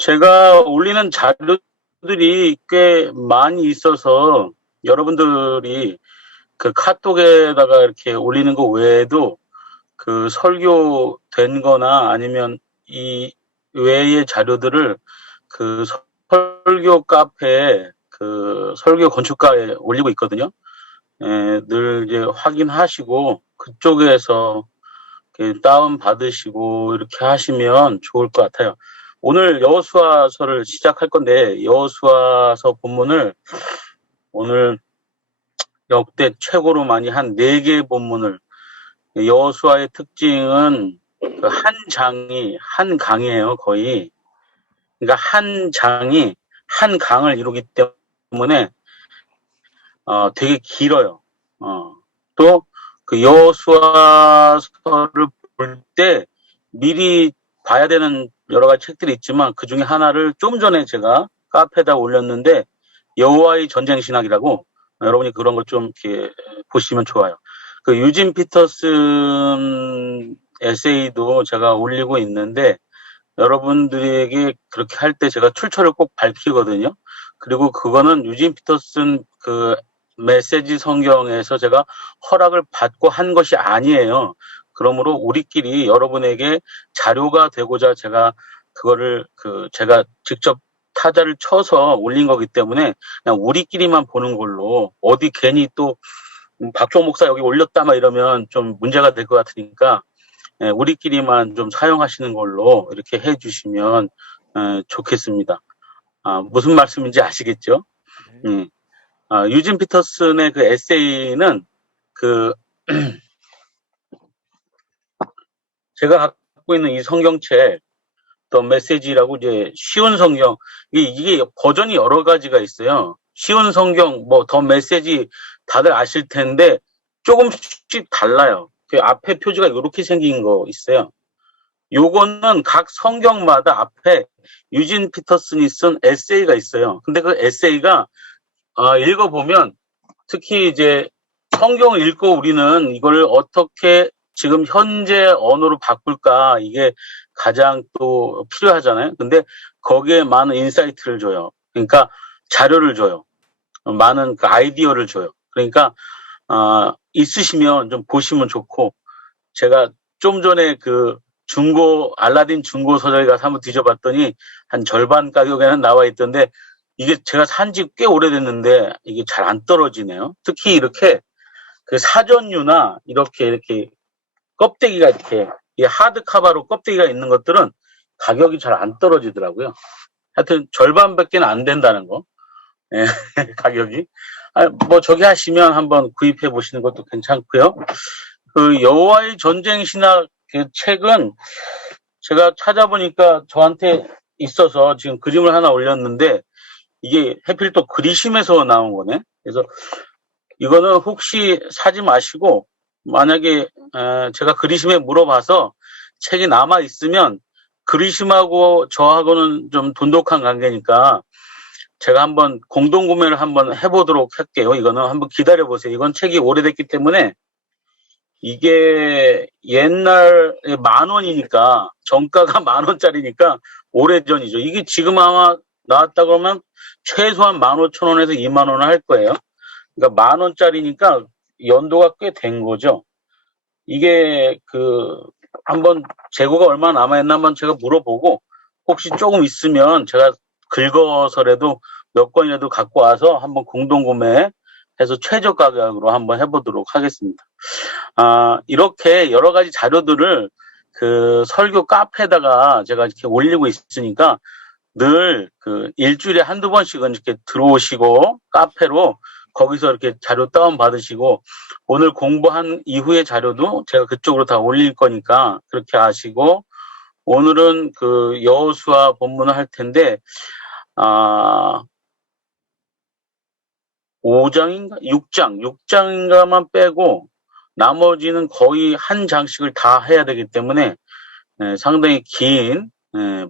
제가 올리는 자료들이 꽤 많이 있어서 여러분들이 그 카톡에다가 이렇게 올리는 거 외에도 그 설교된 거나 아니면 이 외의 자료들을 그 설교 카페에 그 설교 건축가에 올리고 있거든요. 예, 늘 이제 확인하시고 그쪽에서 다운 받으시고 이렇게 하시면 좋을 것 같아요. 오늘 여호수아서를 시작할 건데 여호수아서 본문을 오늘 역대 최고로 많이 한 4개 본문을 여호수아의 특징은 그 한 장이 한 강이에요, 거의. 그러니까 한 장이 한 강을 이루기 때문에 되게 길어요. 또 그 여호수아서를 볼 때 미리 봐야 되는 여러 가지 책들이 있지만 그 중에 하나를 좀 전에 제가 카페에다 올렸는데 여호와의 전쟁 신학이라고 여러분이 그런 걸 좀 이렇게 보시면 좋아요. 그 유진 피터슨 에세이도 제가 올리고 있는데 여러분들에게 그렇게 할 때 제가 출처를 꼭 밝히거든요. 그리고 그거는 유진 피터슨 그 메시지 성경에서 제가 허락을 받고 한 것이 아니에요. 그러므로 우리끼리 여러분에게 자료가 되고자 제가 그거를 제가 직접 타자를 쳐서 올린 거기 때문에 그냥 우리끼리만 보는 걸로 어디 괜히 또 박종 목사 여기 올렸다 막 이러면 좀 문제가 될 것 같으니까 우리끼리만 좀 사용하시는 걸로 이렇게 해주시면 좋겠습니다. 무슨 말씀인지 아시겠죠? 네. 유진 피터슨의 그 에세이는 그 제가 갖고 있는 이 성경책 또 메시지라고 이제 쉬운 성경 이게 버전이 여러 가지가 있어요. 쉬운 성경 뭐 더 메시지 다들 아실 텐데 조금씩 달라요. 그 앞에 표지가 이렇게 생긴 거 있어요. 요거는 각 성경마다 앞에 유진 피터슨이 쓴 에세이가 있어요. 근데 그 에세이가 읽어보면 특히 이제 성경을 읽고 우리는 이걸 어떻게 지금 현재 언어로 바꿀까 이게 가장 또 필요하잖아요. 근데 거기에 많은 인사이트를 줘요. 그러니까 자료를 줘요. 많은 그 아이디어를 줘요. 그러니까 있으시면 좀 보시면 좋고 제가 좀 전에 그 알라딘 중고 서점에 가서 한번 뒤져봤더니 한 절반 가격에는 나와 있던데 이게 제가 산지 꽤 오래됐는데 이게 잘 안 떨어지네요. 특히 이렇게 그 사전류나 이렇게 껍데기가 이렇게 하드 카바로 껍데기가 있는 것들은 가격이 잘 안 떨어지더라고요. 하여튼 절반밖에 안 된다는 거. 예, 가격이. 뭐 저기 하시면 한번 구입해 보시는 것도 괜찮고요. 그 여호와의 전쟁 신학 그 책은 제가 찾아보니까 저한테 있어서 지금 그림을 하나 올렸는데 이게 하필 또 그리심에서 나온 거네. 그래서 이거는 혹시 사지 마시고 만약에 제가 그리심에 물어봐서 책이 남아 있으면 그리심하고 저하고는 좀 돈독한 관계니까 제가 한번 공동 구매를 한번 해보도록 할게요. 이거는 한번 기다려 보세요. 이건 책이 오래됐기 때문에 이게 옛날에 10,000원이니까 정가가 10,000원짜리니까 오래전이죠. 이게 지금 아마 나왔다 그러면 최소한 15,000원에서 20,000원을 할 거예요. 그러니까 10,000원짜리니까 연도가 꽤 된 거죠. 이게 한번 재고가 얼마나 남아있나 한번 제가 물어보고 혹시 조금 있으면 제가 긁어서라도 몇 권이라도 갖고 와서 한번 공동 구매해서 최저 가격으로 한번 해보도록 하겠습니다. 이렇게 여러 가지 자료들을 그 설교 카페에다가 제가 이렇게 올리고 있으니까 늘 일주일에 한두 번씩은 이렇게 들어오시고 카페로 거기서 이렇게 자료 다운 받으시고 오늘 공부한 이후의 자료도 제가 그쪽으로 다 올릴 거니까 그렇게 아시고 오늘은 그 여호수아 본문을 할 텐데 5장인가 6장인가만 빼고 나머지는 거의 한 장씩을 다 해야 되기 때문에 상당히 긴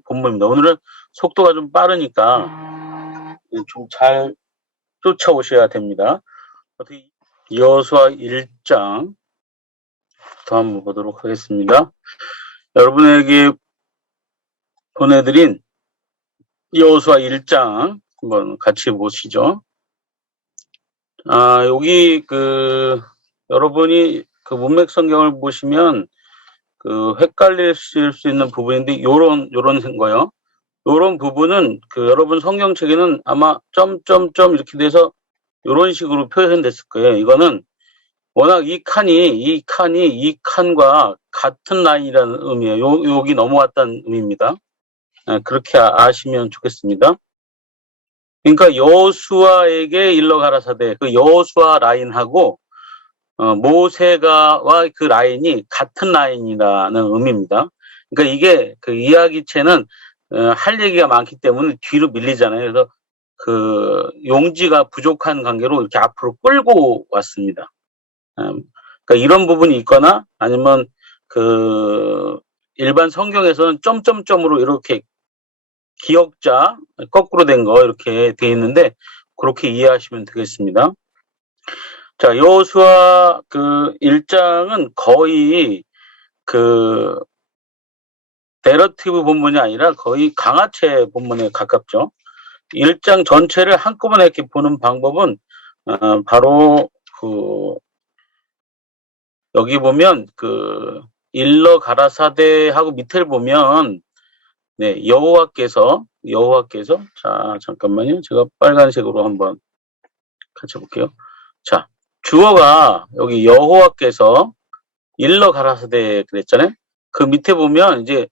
본문입니다. 오늘은 속도가 좀 빠르니까 좀 잘 쫓아오셔야 됩니다. 여호수아 1장 더 한번 보도록 하겠습니다. 여러분에게 보내드린 여호수아 1장 한번 같이 보시죠. 여기 여러분이 그 문맥 성경을 보시면 헷갈리실 수 있는 부분인데 요런 거요. 요런 부분은 여러분 성경책에는 아마 점점점 이렇게 돼서 요런 식으로 표현됐을 거예요. 이거는 워낙 이 칸과 같은 라인이라는 의미예요. 여기 넘어왔다는 의미입니다. 그렇게 아시면 좋겠습니다. 그러니까 여호수아에게 일러 가라사대 그 여호수아 라인하고 모세가와 그 라인이 같은 라인이라는 의미입니다. 그러니까 이게 그 이야기체는 할 얘기가 많기 때문에 뒤로 밀리잖아요. 그래서 용지가 부족한 관계로 이렇게 앞으로 끌고 왔습니다. 그러니까 이런 부분이 있거나 아니면 일반 성경에서는 점점점으로 이렇게 기역자 거꾸로 된 거 이렇게 돼 있는데 그렇게 이해하시면 되겠습니다. 자, 여호수아 1장은 거의 내러티브 본문이 아니라 거의 강화체 본문에 가깝죠. 1장 전체를 한꺼번에 이렇게 보는 방법은 바로 여기 보면 일러 가라사대하고 밑에를 보면 네, 여호와께서 자, 잠깐만요. 제가 빨간색으로 한번 같이 볼게요. 자, 주어가 여기 여호와께서 일러 가라사대 그랬잖아요. 그 밑에 보면 이제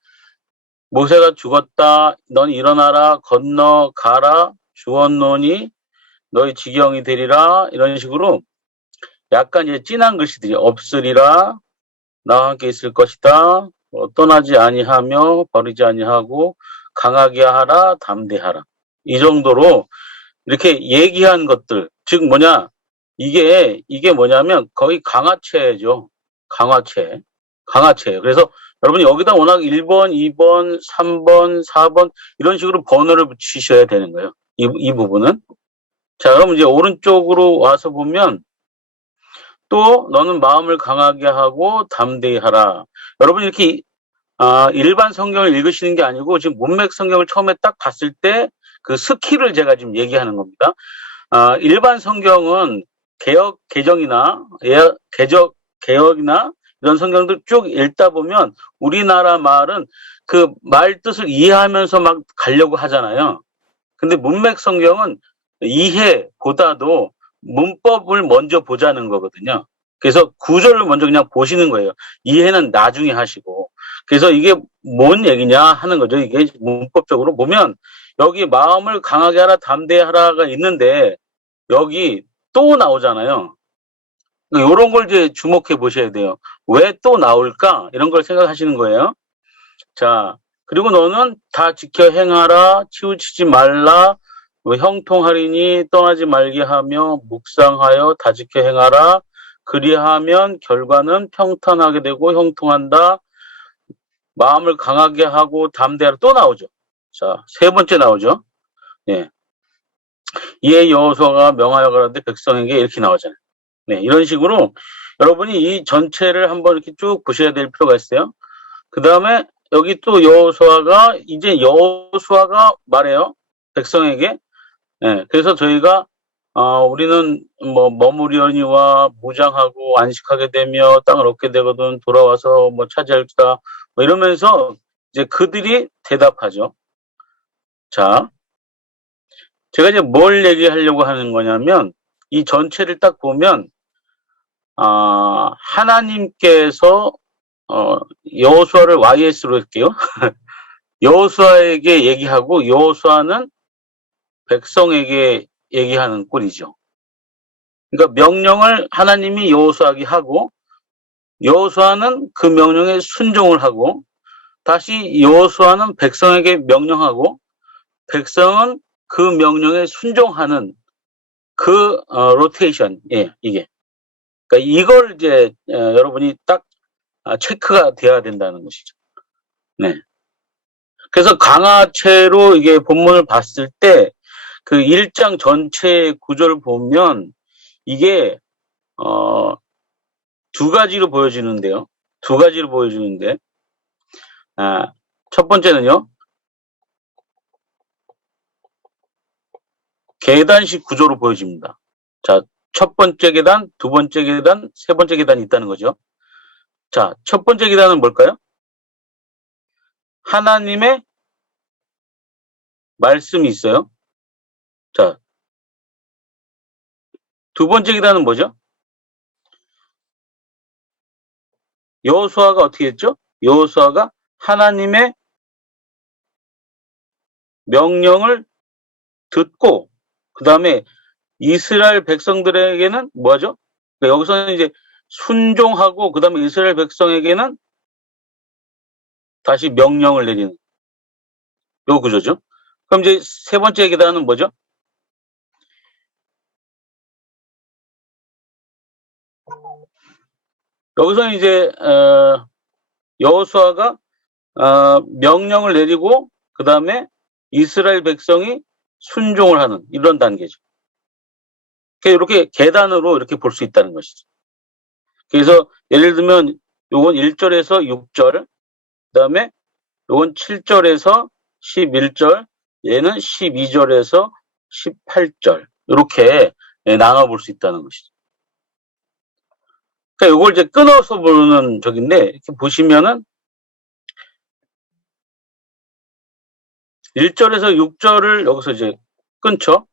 모세가 죽었다. 넌 일어나라. 건너가라. 주었노니 너희 지경이 되리라. 이런 식으로 약간 이제 진한 글씨들이 없으리라. 나와 함께 있을 것이다. 떠나지 아니하며 버리지 아니하고 강하게 하라. 담대하라. 이 정도로 이렇게 얘기한 것들. 즉 뭐냐? 이게 뭐냐면 거의 강화체죠. 강화체. 그래서 여러분이 여기다 워낙 1번, 2번, 3번, 4번 이런 식으로 번호를 붙이셔야 되는 거예요. 이 부분은. 자, 그럼 이제 오른쪽으로 와서 보면 또 너는 마음을 강하게 하고 담대히 하라. 여러분 이렇게 일반 성경을 읽으시는 게 아니고 지금 문맥 성경을 처음에 딱 봤을 때 그 스킬을 제가 지금 얘기하는 겁니다. 일반 성경은 개정이나 개혁이나 이런 성경들 쭉 읽다 보면 우리나라 말은 그 말 뜻을 이해하면서 막 가려고 하잖아요. 근데 문맥 성경은 이해보다도 문법을 먼저 보자는 거거든요. 그래서 구절을 먼저 그냥 보시는 거예요. 이해는 나중에 하시고. 그래서 이게 뭔 얘기냐 하는 거죠. 이게 문법적으로 보면 여기 마음을 강하게 하라, 담대하라가 있는데 여기 또 나오잖아요. 이런 걸 이제 주목해 보셔야 돼요. 왜 또 나올까? 이런 걸 생각하시는 거예요. 자, 그리고 너는 다 지켜 행하라, 치우치지 말라, 형통하리니 떠나지 말게 하며 묵상하여 다 지켜 행하라. 그리하면 결과는 평탄하게 되고 형통한다. 마음을 강하게 하고 담대하라 또 나오죠. 자, 세 번째 나오죠. 예. 이에 여호수아가 명하여 가라는데 백성에게 이렇게 나오잖아요. 네, 이런 식으로 여러분이 이 전체를 한번 이렇게 쭉 보셔야 될 필요가 있어요. 그 다음에 여기 또 여호수아가 말해요. 백성에게. 네, 그래서 저희가 우리는 머무리oni와 무장하고 안식하게 되며 땅을 얻게 되거든 돌아와서 차지할지다 이러면서 이제 그들이 대답하죠. 자, 제가 이제 뭘 얘기하려고 하는 거냐면 이 전체를 딱 보면 하나님께서 여호수아를 YS로 할게요. 여호수아에게 얘기하고 여호수아는 백성에게 얘기하는 꼴이죠. 그러니까 명령을 하나님이 여호수아에게 하고 여호수아는 그 명령에 순종을 하고 다시 여호수아는 백성에게 명령하고 백성은 그 명령에 순종하는 그 로테이션, 예, 이게. 그러니까 이걸 이제 여러분이 딱 체크가 돼야 된다는 것이죠. 네. 그래서 강화체로 이게 본문을 봤을 때 그 1장 전체 구조를 보면 이게 두 가지로 보여지는데요. 첫 번째는요. 계단식 구조로 보여집니다. 자, 첫 번째 계단, 두 번째 계단, 세 번째 계단이 있다는 거죠. 자, 첫 번째 계단은 뭘까요? 하나님의 말씀이 있어요. 자, 두 번째 계단은 뭐죠? 여호수아가 어떻게 했죠? 여호수아가 하나님의 명령을 듣고 그 다음에 이스라엘 백성들에게는 뭐죠? 그러니까 여기서는 이제 순종하고 그 다음에 이스라엘 백성에게는 다시 명령을 내리는 요 구조죠. 그럼 이제 세 번째 계단은 뭐죠? 여기서는 이제 여호수아가 명령을 내리고 그 다음에 이스라엘 백성이 순종을 하는 이런 단계죠. 이렇게 계단으로 이렇게 볼 수 있다는 것이죠. 그래서 예를 들면 요건 1절에서 6절, 그 다음에 요건 7절에서 11절, 얘는 12절에서 18절 이렇게 나눠볼 수 있다는 것이죠. 그러니까 요걸 이제 끊어서 보는 적인데 이렇게 보시면은 1절에서 6절을 여기서 이제 끊죠.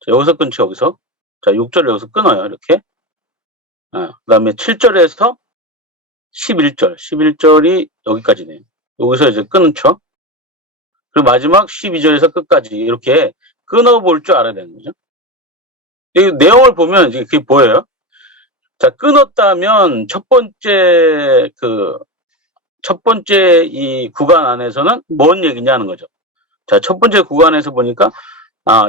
자, 여기서 끊죠, 여기서. 자, 6절을 여기서 끊어요, 이렇게. 그 다음에 7절에서 11절이 여기까지네요. 여기서 이제 끊죠. 그리고 마지막 12절에서 끝까지 이렇게 끊어볼 줄 알아야 되는 거죠. 이 내용을 보면 이제 그게 보여요. 자, 끊었다면 첫 번째 이 구간 안에서는 뭔 얘기냐는 거죠. 자, 첫 번째 구간에서 보니까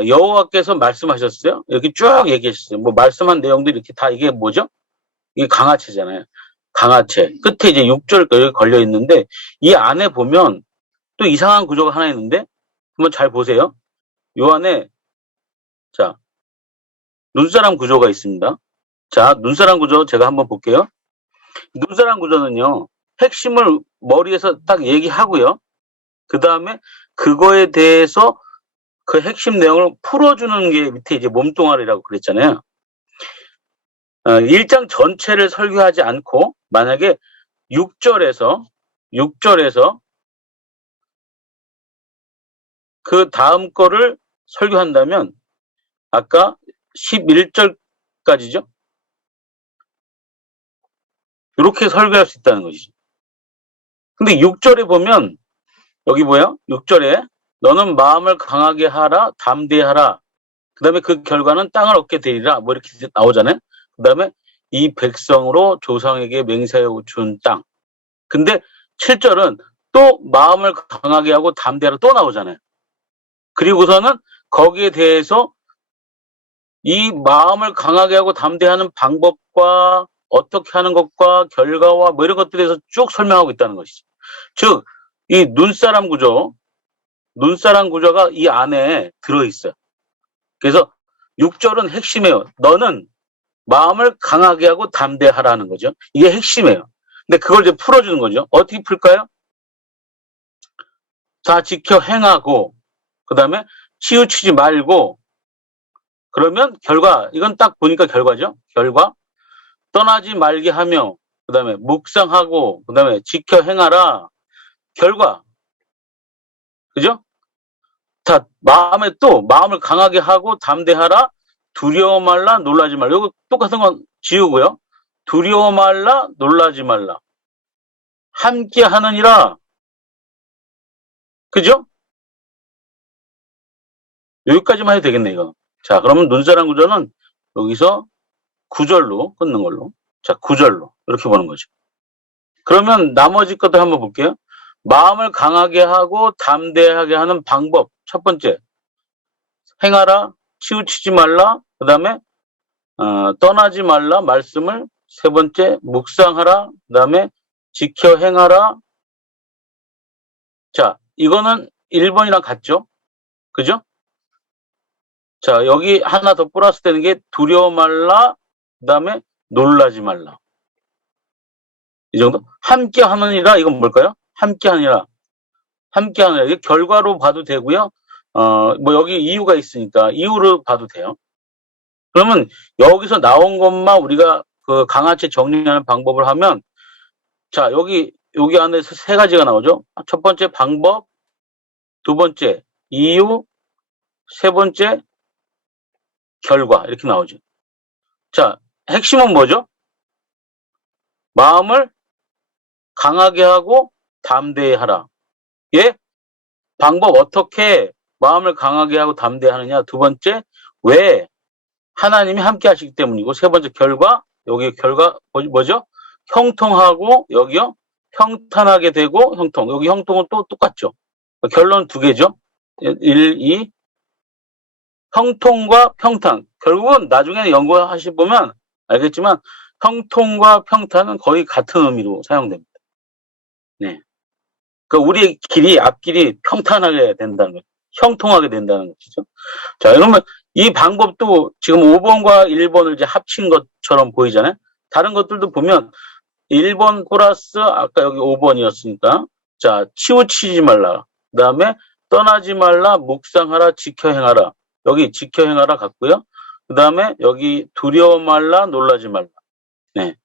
여호와께서 말씀하셨어요. 이렇게 쭉 얘기하셨어요. 뭐 말씀한 내용들이 이렇게 다 이게 뭐죠? 이게 강화체잖아요. 강화체. 끝에 이제 6절 걸려 있는데 이 안에 보면 또 이상한 구조가 하나 있는데 한번 잘 보세요. 요 안에 자, 눈사람 구조가 있습니다. 자, 눈사람 구조 제가 한번 볼게요. 눈사람 구조는요. 핵심을 머리에서 딱 얘기하고요. 그 다음에 그거에 대해서 그 핵심 내용을 풀어주는 게 밑에 이제 몸뚱아리라고 그랬잖아요. 1장 전체를 설교하지 않고 만약에 6절에서 그 다음 거를 설교한다면 아까 11절까지죠. 이렇게 설교할 수 있다는 것이죠. 근데 6절에 보면 여기 뭐야? 6절에 너는 마음을 강하게 하라, 담대하라. 그 다음에 그 결과는 땅을 얻게 되리라. 뭐 이렇게 나오잖아요. 그 다음에 이 백성으로 조상에게 맹세하여 준 땅. 근데 7절은 또 마음을 강하게 하고 담대하라 또 나오잖아요. 그리고서는 거기에 대해서 이 마음을 강하게 하고 담대하는 방법과 어떻게 하는 것과 결과와 뭐 이런 것들에 대해서 쭉 설명하고 있다는 것이죠. 즉, 이 눈사람 구조가 이 안에 들어있어요. 그래서 6절은 핵심이에요. 너는 마음을 강하게 하고 담대하라는 거죠. 이게 핵심이에요. 근데 그걸 이제 풀어주는 거죠. 어떻게 풀까요? 다 지켜 행하고, 그 다음에 치우치지 말고, 그러면 결과, 이건 딱 보니까 결과죠. 결과, 떠나지 말게 하며, 그 다음에 묵상하고, 그 다음에 지켜 행하라. 결과. 그죠? 자, 마음을 강하게 하고 담대하라. 두려워 말라, 놀라지 말라. 이거 똑같은 건 지우고요. 두려워 말라, 놀라지 말라. 함께 하느니라. 그죠? 여기까지만 해도 되겠네, 이거. 자, 그러면 눈사람 구조는 여기서 9절로 끊는 걸로. 자, 9절로. 이렇게 보는 거죠. 그러면 나머지 것들 한번 볼게요. 마음을 강하게 하고 담대하게 하는 방법. 첫 번째. 행하라, 치우치지 말라. 그 다음에 떠나지 말라 말씀을. 세 번째, 묵상하라. 그 다음에 지켜 행하라. 자, 이거는 1번이랑 같죠? 그죠? 자, 여기 하나 더 플러스 되는 게 두려워 말라. 그 다음에 놀라지 말라. 이 정도? 함께 하느니라. 이건 뭘까요? 함께 하느니라. 함께 하느니라. 이게 결과로 봐도 되고요. 뭐 여기 이유가 있으니까 이유를 봐도 돼요. 그러면 여기서 나온 것만 우리가 그 강화체 정리하는 방법을 하면, 자, 여기 안에서 세 가지가 나오죠. 첫 번째 방법, 두 번째 이유, 세 번째 결과, 이렇게 나오죠. 자, 핵심은 뭐죠? 마음을 강하게 하고 담대히 하라. 예? 방법 어떻게 마음을 강하게 하고 담대히 하느냐. 두 번째, 왜? 하나님이 함께 하시기 때문이고, 세 번째 결과, 여기 결과 뭐죠? 형통하고, 여기요? 평탄하게 되고 형통. 여기 형통은 또 똑같죠. 결론 두 개죠. 1, 2. 형통과 평탄. 결국은 나중에 연구하시 보면 알겠지만 형통과 평탄은 거의 같은 의미로 사용됩니다. 네. 그러니까 우리의 길이, 앞길이 평탄하게 된다는 거죠. 형통하게 된다는 것이죠. 자, 그러면 이 방법도 지금 5번과 1번을 이제 합친 것처럼 보이잖아요. 다른 것들도 보면 1번 플러스 아까 여기 5번이었으니까, 자, 치우치지 말라. 그 다음에 떠나지 말라, 묵상하라, 지켜 행하라. 여기 지켜 행하라 같고요. 그 다음에 여기 두려워 말라, 놀라지 말라. 네.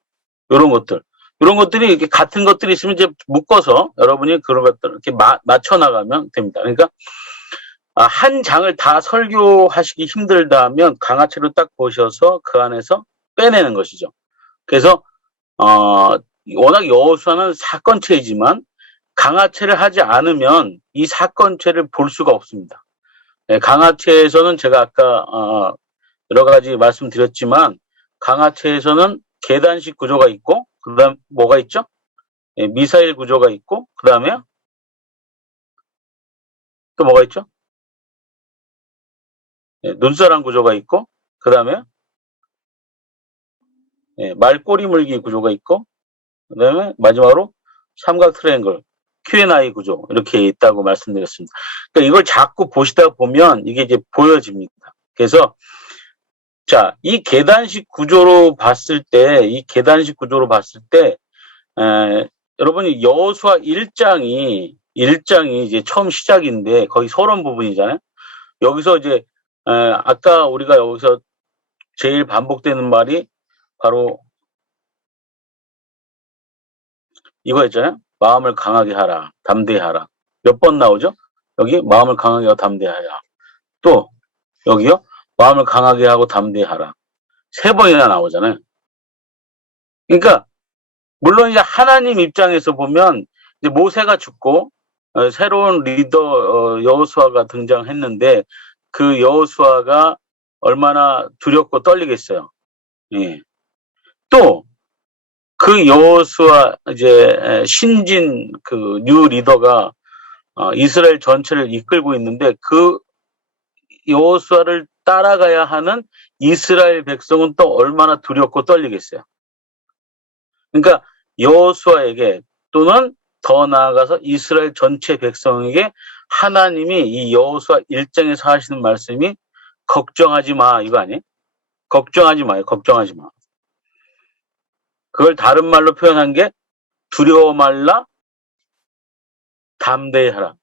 요런 것들. 이런 것들이 이렇게 같은 것들이 있으면 이제 묶어서 여러분이 그런 것들을 이렇게 맞춰 나가면 됩니다. 그러니까 한 장을 다 설교하시기 힘들다면 강화체로 딱 보셔서 그 안에서 빼내는 것이죠. 그래서 워낙 여호수아는 사건체이지만 강화체를 하지 않으면 이 사건체를 볼 수가 없습니다. 네, 강화체에서는 제가 아까 여러 가지 말씀드렸지만 강화체에서는 계단식 구조가 있고, 그 다음 뭐가 있죠? 네, 미사일 구조가 있고, 그 다음에 또 뭐가 있죠? 네, 눈사람 구조가 있고, 그 다음에 네, 말꼬리 물기 구조가 있고, 그 다음에 마지막으로 삼각 트라이앵글, Q&I 구조 이렇게 있다고 말씀드렸습니다. 그러니까 이걸 자꾸 보시다 보면 이게 이제 보여집니다. 그래서 자, 이 계단식 구조로 봤을 때, 여러분이 여호수아 1장이 이제 처음 시작인데 거의 서론 부분이잖아요. 여기서 이제 아까 우리가 여기서 제일 반복되는 말이 바로 이거였잖아요. 마음을 강하게 하라, 담대히 하라. 몇 번 나오죠? 여기 마음을 강하게 하고 담대히 하라. 또 여기요. 마음을 강하게 하고 담대히 하라. 세 번이나 나오잖아요. 그러니까 물론 이제 하나님 입장에서 보면 이제 모세가 죽고 새로운 리더 여호수아가 등장했는데 그 여호수아가 얼마나 두렵고 떨리겠어요. 예. 또 그 여호수아 이제 신진 그 뉴 리더가 이스라엘 전체를 이끌고 있는데 그 여호수아를 따라가야 하는 이스라엘 백성은 또 얼마나 두렵고 떨리겠어요. 그러니까 여호수아에게 또는 더 나아가서 이스라엘 전체 백성에게 하나님이 이 여호수아 1장에서 하시는 말씀이 걱정하지 마, 이거 아니에요? 걱정하지 마요. 걱정하지 마. 그걸 다른 말로 표현한 게 두려워 말라, 담대히 하라.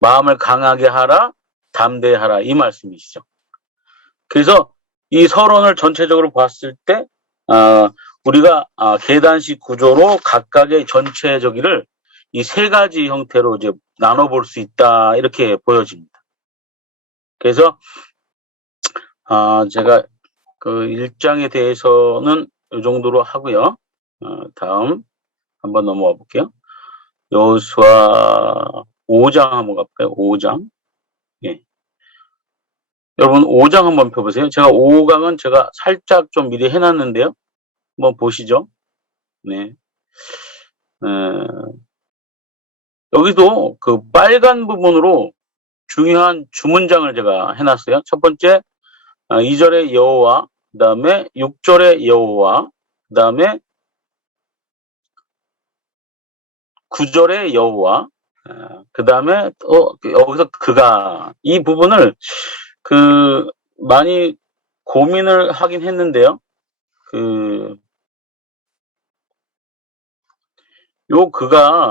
마음을 강하게 하라, 담대히 하라. 이 말씀이시죠. 그래서 이 서론을 전체적으로 봤을 때 우리가 계단식 구조로 각각의 전체적이를 이 세 가지 형태로 이제 나눠볼 수 있다, 이렇게 보여집니다. 그래서 제가 그 1장에 대해서는 이 정도로 하고요. 다음 한번 넘어가 볼게요. 여호수아 5장 한번 가볼까요? 5장. 예. 여러분 5장 한번 펴보세요. 제가 5강은 제가 살짝 좀 미리 해놨는데요. 한번 보시죠. 네. 여기도 그 빨간 부분으로 중요한 주문장을 제가 해놨어요. 첫 번째 2절의 여호와, 그 다음에 6절의 여호와, 그 다음에 9절의 여호와, 그 다음에 여기서 그가, 이 부분을 많이 고민을 하긴 했는데요.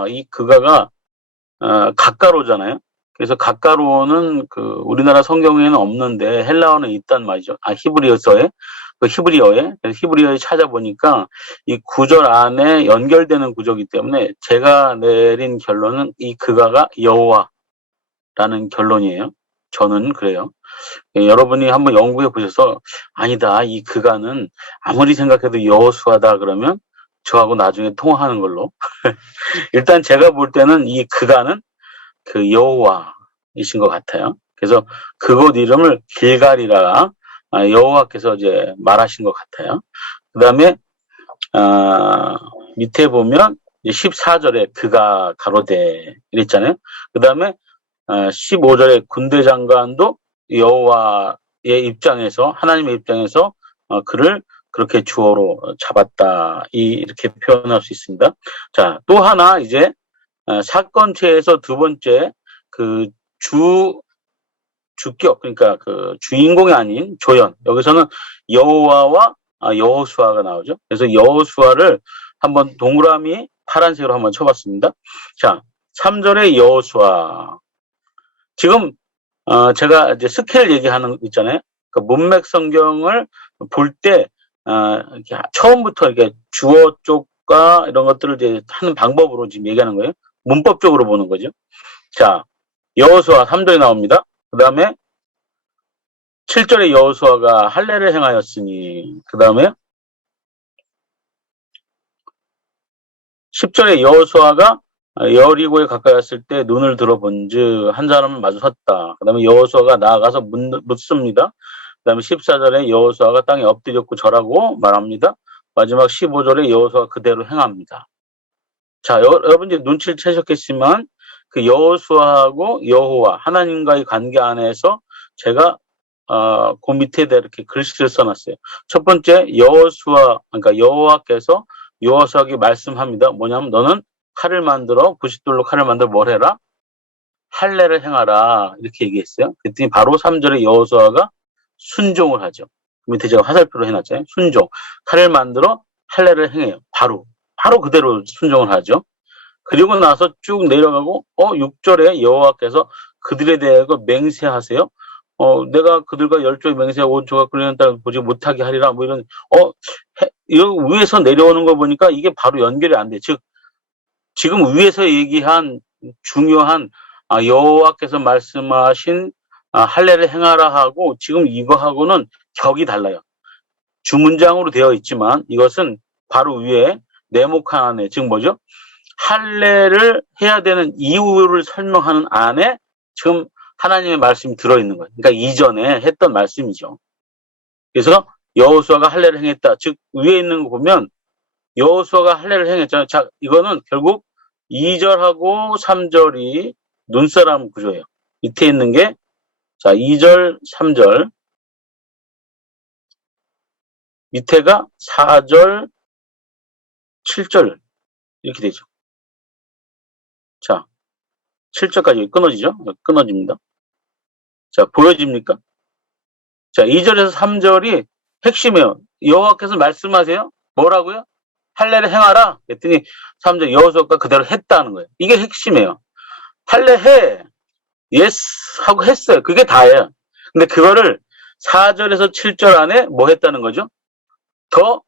이 그가가 가까로잖아요. 그래서 가까로는 그 우리나라 성경에는 없는데 헬라어는 있단 말이죠. 히브리어서에 그래서 히브리어에 찾아보니까 이 구절 안에 연결되는 구조이기 때문에 제가 내린 결론은 이 그가가 여호와라는 결론이에요. 저는 그래요. 여러분이 한번 연구해 보셔서 아니다 이 그가는 아무리 생각해도 여호수아다 그러면 저하고 나중에 통화하는 걸로. 일단 제가 볼 때는 이 그가는 그 여호와이신 것 같아요. 그래서 그곳 이름을 길갈이라 여호와께서 이제 말하신 것 같아요. 그 다음에 밑에 보면 14절에 그가 가로되 이랬잖아요. 그 다음에 15절에 군대 장관도 여호와의 입장에서 하나님의 입장에서 그를 그렇게 주어로 잡았다 이렇게 표현할 수 있습니다. 자, 또 하나 이제 사건체에서 두 번째 그 주격 그러니까 그 주인공이 아닌 조연 여기서는 여호와와 여호수아가 나오죠. 그래서 여호수아를 한번 동그라미 파란색으로 한번 쳐봤습니다. 자, 3절의 여호수아 지금 제가 이제 스케일 얘기하는 거 있잖아요. 그 문맥 성경을 볼 때 처음부터 이렇게 주어 쪽과 이런 것들을 이제 하는 방법으로 지금 얘기하는 거예요. 문법적으로 보는 거죠. 자, 여호수아 3절에 나옵니다. 그 다음에 7절에 여호수아가 할례를 행하였으니 그 다음에 10절에 여호수아가 여리고에 가까이 왔을 때 눈을 들어본즉 한 사람을 마주 섰다. 그 다음에 여호수아가 나아가서 묻습니다. 그 다음에 14절에 여호수아가 땅에 엎드렸고 절하고 말합니다. 마지막 15절에 여호수아가 그대로 행합니다. 자, 여러분 이제 눈치를 채셨겠지만 그 여호수아하고 여호와 하나님과의 관계 안에서 제가 그 밑에다 이렇게 글씨를 써놨어요. 첫 번째 여호수아 그러니까 여호와께서 여호수아에게 말씀합니다. 뭐냐면 너는 칼을 만들어 90돌로 칼을 만들어 뭘 해라? 할례를 행하라 이렇게 얘기했어요. 그랬더니 바로 3절에 여호수아가 순종을 하죠. 밑에 제가 화살표로 해놨잖아요. 순종. 칼을 만들어 할례를 행해요. 바로 그대로 순종을 하죠. 그리고 나서 쭉 내려가고 6절에 여호와께서 그들에 대해 맹세하세요. 내가 그들과 열조의 맹세하고 온 조각 끌리는 땅을 보지 못하게 하리라. 뭐 이런 위에서 내려오는 거 보니까 이게 바로 연결이 안 돼. 즉 지금 위에서 얘기한 중요한 여호와께서 말씀하신 할례를 행하라 하고 지금 이거하고는 격이 달라요. 주문장으로 되어 있지만 이것은 바로 위에 네모칸 안에 즉 뭐죠? 할례를 해야 되는 이유를 설명하는 안에 지금 하나님의 말씀이 들어있는 거예요. 그러니까 이전에 했던 말씀이죠. 그래서 여호수아가 할례를 행했다. 즉 위에 있는 거 보면 여호수아가 할례를 행했잖아요. 자, 이거는 결국 2절하고 3절이 눈사람 구조예요. 밑에 있는 게 자, 2절, 3절 밑에가 4절, 7절 이렇게 되죠. 자, 7절까지 끊어지죠? 끊어집니다. 자, 보여집니까? 자, 2절에서 3절이 핵심이에요. 여호와께서 말씀하세요. 뭐라고요? 할례를 행하라. 그랬더니 3절 여호수아가 그대로 했다는 거예요. 이게 핵심이에요. 할례 해. 예스 하고 했어요. 그게 다예요. 근데 그거를 4절에서 7절 안에 뭐 했다는 거죠? 더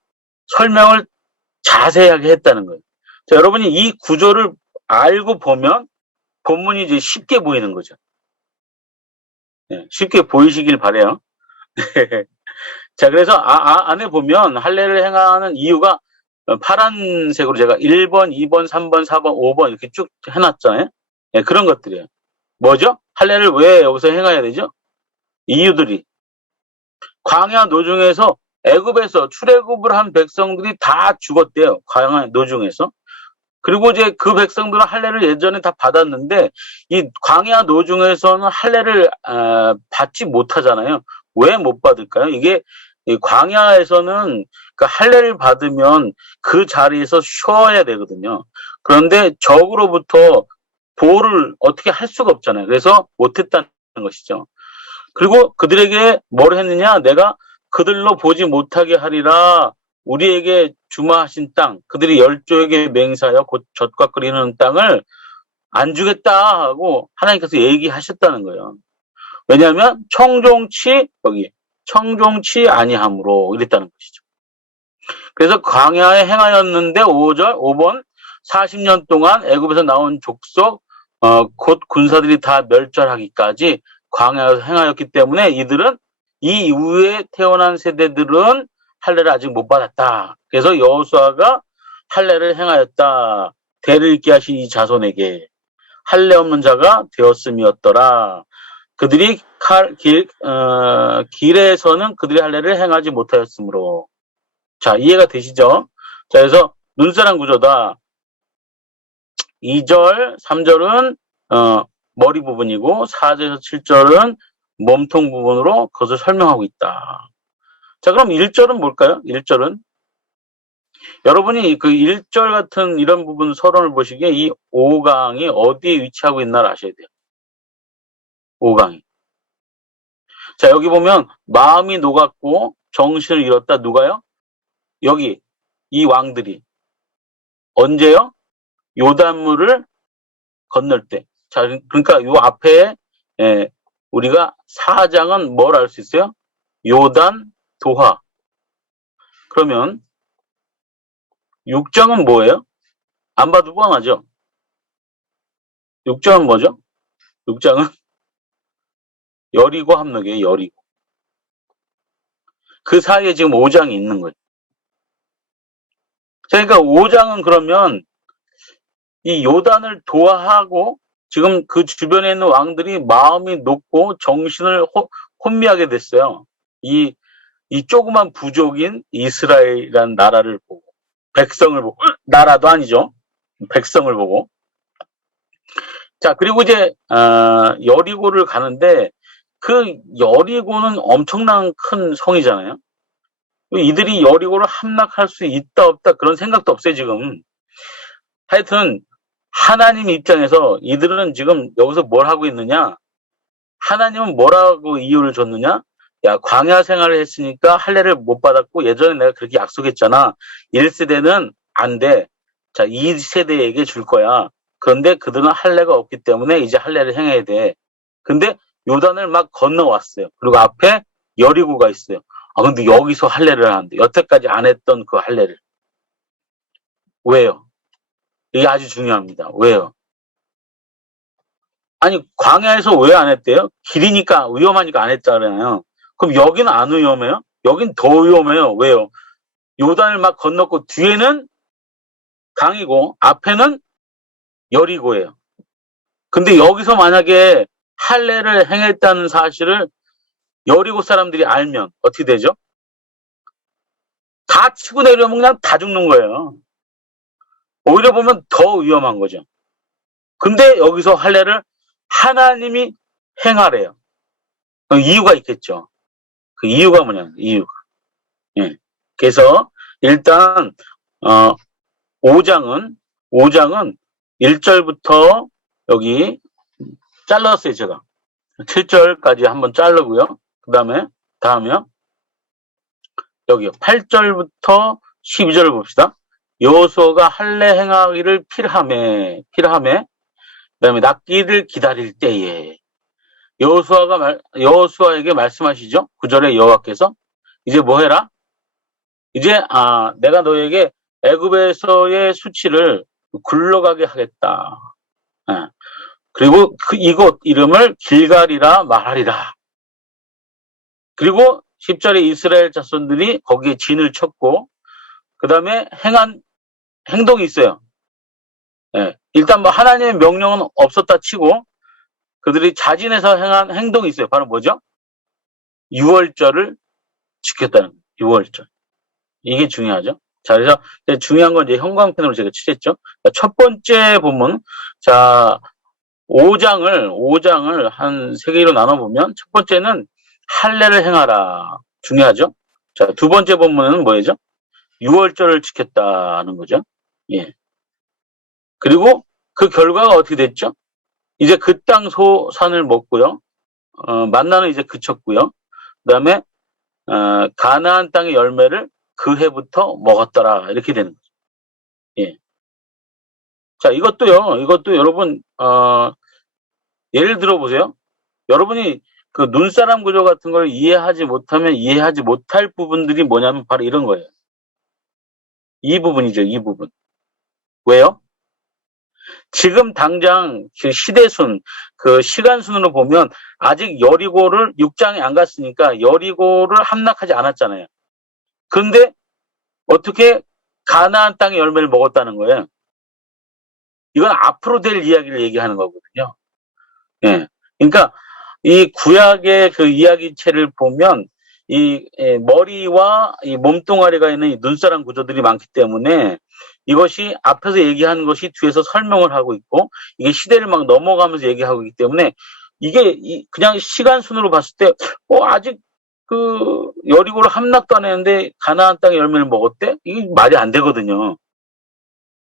설명을 자세하게 했다는 거예요. 자, 여러분이 이 구조를 알고 보면 본문이 이제 쉽게 보이는 거죠. 네, 쉽게 보이시길 바래요. 자, 그래서 안에 보면 할례를 행하는 이유가 파란색으로 제가 1번, 2번, 3번, 4번, 5번 이렇게 쭉 해놨잖아요. 네, 그런 것들이에요. 뭐죠? 할례를 왜 여기서 행해야 되죠? 이유들이 광야 노중에서 애굽에서 출애굽을 한 백성들이 다 죽었대요. 광야 노중에서. 그리고 이제 그 백성들은 할례를 예전에 다 받았는데 이 광야 노중에서는 할례를 받지 못하잖아요. 왜 못 받을까요? 이게 광야에서는 그 할례를 받으면 그 자리에서 쉬어야 되거든요. 그런데 적으로부터 보호를 어떻게 할 수가 없잖아요. 그래서 못했다는 것이죠. 그리고 그들에게 뭘 했느냐? 내가 그들로 보지 못하게 하리라. 우리에게 주마하신 땅, 그들이 열조에게 맹세하여 곧 젖과 끓이는 땅을 안 주겠다 하고 하나님께서 얘기하셨다는 거예요. 왜냐하면 여기 청종치 아니함으로 이랬다는 것이죠. 그래서 광야에 행하였는데 5번 40년 동안 애굽에서 나온 족속 곧 군사들이 다 멸절하기까지 광야에서 행하였기 때문에 이들은 이 이후에 태어난 세대들은 할례를 아직 못 받았다. 그래서 여호수아가 할례를 행하였다. 대를 잇게 하신 이 자손에게 할례 없는 자가 되었음이었더라. 그들이 길에서는 그들의 할례를 행하지 못하였으므로. 자, 이해가 되시죠? 자, 그래서 눈사람 구조다. 2절, 3절은 머리 부분이고 4절에서 7절은 몸통 부분으로 그것을 설명하고 있다. 자, 그럼 1절은 뭘까요? 1절은 여러분이 그 1절 같은 이런 부분 서론을 보시기에 이 5강이 어디에 위치하고 있나를 아셔야 돼요. 5강이. 자, 여기 보면 마음이 녹았고 정신을 잃었다. 누가요? 여기 이 왕들이 언제요? 요단물을 건널 때. 자, 그러니까 요 앞에 우리가 4장은 뭘 알 수 있어요? 요단 도하. 그러면 6장은 뭐예요? 안 봐도 뻔하죠? 6장은 뭐죠? 6장은 여리고 함락이에요. 여리고. 그 사이에 지금 5장이 있는 거예요. 그러니까 5장은 그러면 이 요단을 도하하고 지금 그 주변에 있는 왕들이 마음이 높고 정신을 혼미하게 됐어요. 이 조그만 부족인 이스라엘이라는 나라를 보고, 백성을 보고, 나라도 아니죠. 백성을 보고. 자, 그리고 이제, 여리고를 가는데, 그 여리고는 엄청난 큰 성이잖아요. 이들이 여리고를 함락할 수 있다, 없다, 그런 생각도 없어요, 지금. 하여튼, 하나님 입장에서 이들은 지금 여기서 뭘 하고 있느냐? 하나님은 뭐라고 이유를 줬느냐? 야, 광야 생활을 했으니까 할례를 못 받았고 예전에 내가 그렇게 약속했잖아. 1세대는 안 돼. 자, 2세대에게 줄 거야. 그런데 그들은 할례가 없기 때문에 이제 할례를 행해야 돼. 근데 요단을 막 건너왔어요. 그리고 앞에 여리고가 있어요. 아, 근데 여기서 할례를 하는데 여태까지 안 했던 그 할례를. 왜요? 이게 아주 중요합니다. 왜요? 아니, 광야에서 왜 안 했대요? 길이니까, 위험하니까 안 했잖아요. 그럼 여기는 안 위험해요? 여긴 더 위험해요. 왜요? 요단을 막 건넜고, 뒤에는 강이고, 앞에는 여리고예요. 근데 여기서 만약에 할례를 행했다는 사실을 여리고 사람들이 알면 어떻게 되죠? 다 치고 내려오면 그냥 다 죽는 거예요. 오히려 보면 더 위험한 거죠. 근데 여기서 할례를 하나님이 행하래요. 이유가 있겠죠. 그 이유가 뭐냐, 이유가. 예. 그래서 일단 5장은 1절부터 여기 잘랐어요, 제가. 7절까지 한번 자르고요. 다음에요. 여기요. 8절부터 12절을 봅시다. 여호수아가 할례 행하기를 필하매. 그다음에 낫기를 기다릴 때에 여호수아에게 말씀하시죠. 9절에 여호와께서 이제 뭐 해라? 이제 내가 너에게 애굽에서의 수치를 굴러가게 하겠다. 그리고 이곳 이름을 길갈이라 말하리라. 그리고 10절에 이스라엘 자손들이 거기에 진을 쳤고 그 다음에 행한 행동이 있어요. 일단 뭐 하나님의 명령은 없었다 치고 그들이 자진해서 행한 행동이 있어요. 바로 뭐죠? 유월절을 지켰다는 거예요. 유월절. 이게 중요하죠. 자, 그래서 중요한 건 이제 형광펜으로 제가 칠했죠. 첫 번째 본문, 자, 5장을 한 3개로 나눠보면 첫 번째는 할례를 행하라. 중요하죠. 자, 두 번째 본문은 뭐예요? 유월절을 지켰다는 거죠. 예. 그리고 그 결과가 어떻게 됐죠? 이제 그 땅 소산을 먹고요. 만나는 이제 그쳤고요. 그 다음에 가나안 땅의 열매를 그 해부터 먹었더라. 이렇게 되는 거죠. 예. 자, 이것도 여러분, 예를 들어 보세요. 여러분이 그 눈사람 구조 같은 걸 이해하지 못하면 이해하지 못할 부분들이 뭐냐면 바로 이런 거예요. 이 부분이죠, 이 부분. 왜요? 지금 당장 그 시대순, 그 시간순으로 보면 아직 여리고를 6장에 안 갔으니까 여리고를 함락하지 않았잖아요. 그런데 어떻게 가나안 땅의 열매를 먹었다는 거예요. 이건 앞으로 될 이야기를 얘기하는 거거든요. 예. 그러니까 이 구약의 그 이야기체를 보면 이 머리와 이 몸뚱아리가 있는 이 눈사람 구조들이 많기 때문에 이것이 앞에서 얘기하는 것이 뒤에서 설명을 하고 있고 이게 시대를 막 넘어가면서 얘기하고 있기 때문에 이게 그냥 시간 순으로 봤을 때 아직 그 여리고를 함락도 안 했는데 가나안 땅의 열매를 먹었대? 이게 말이 안 되거든요.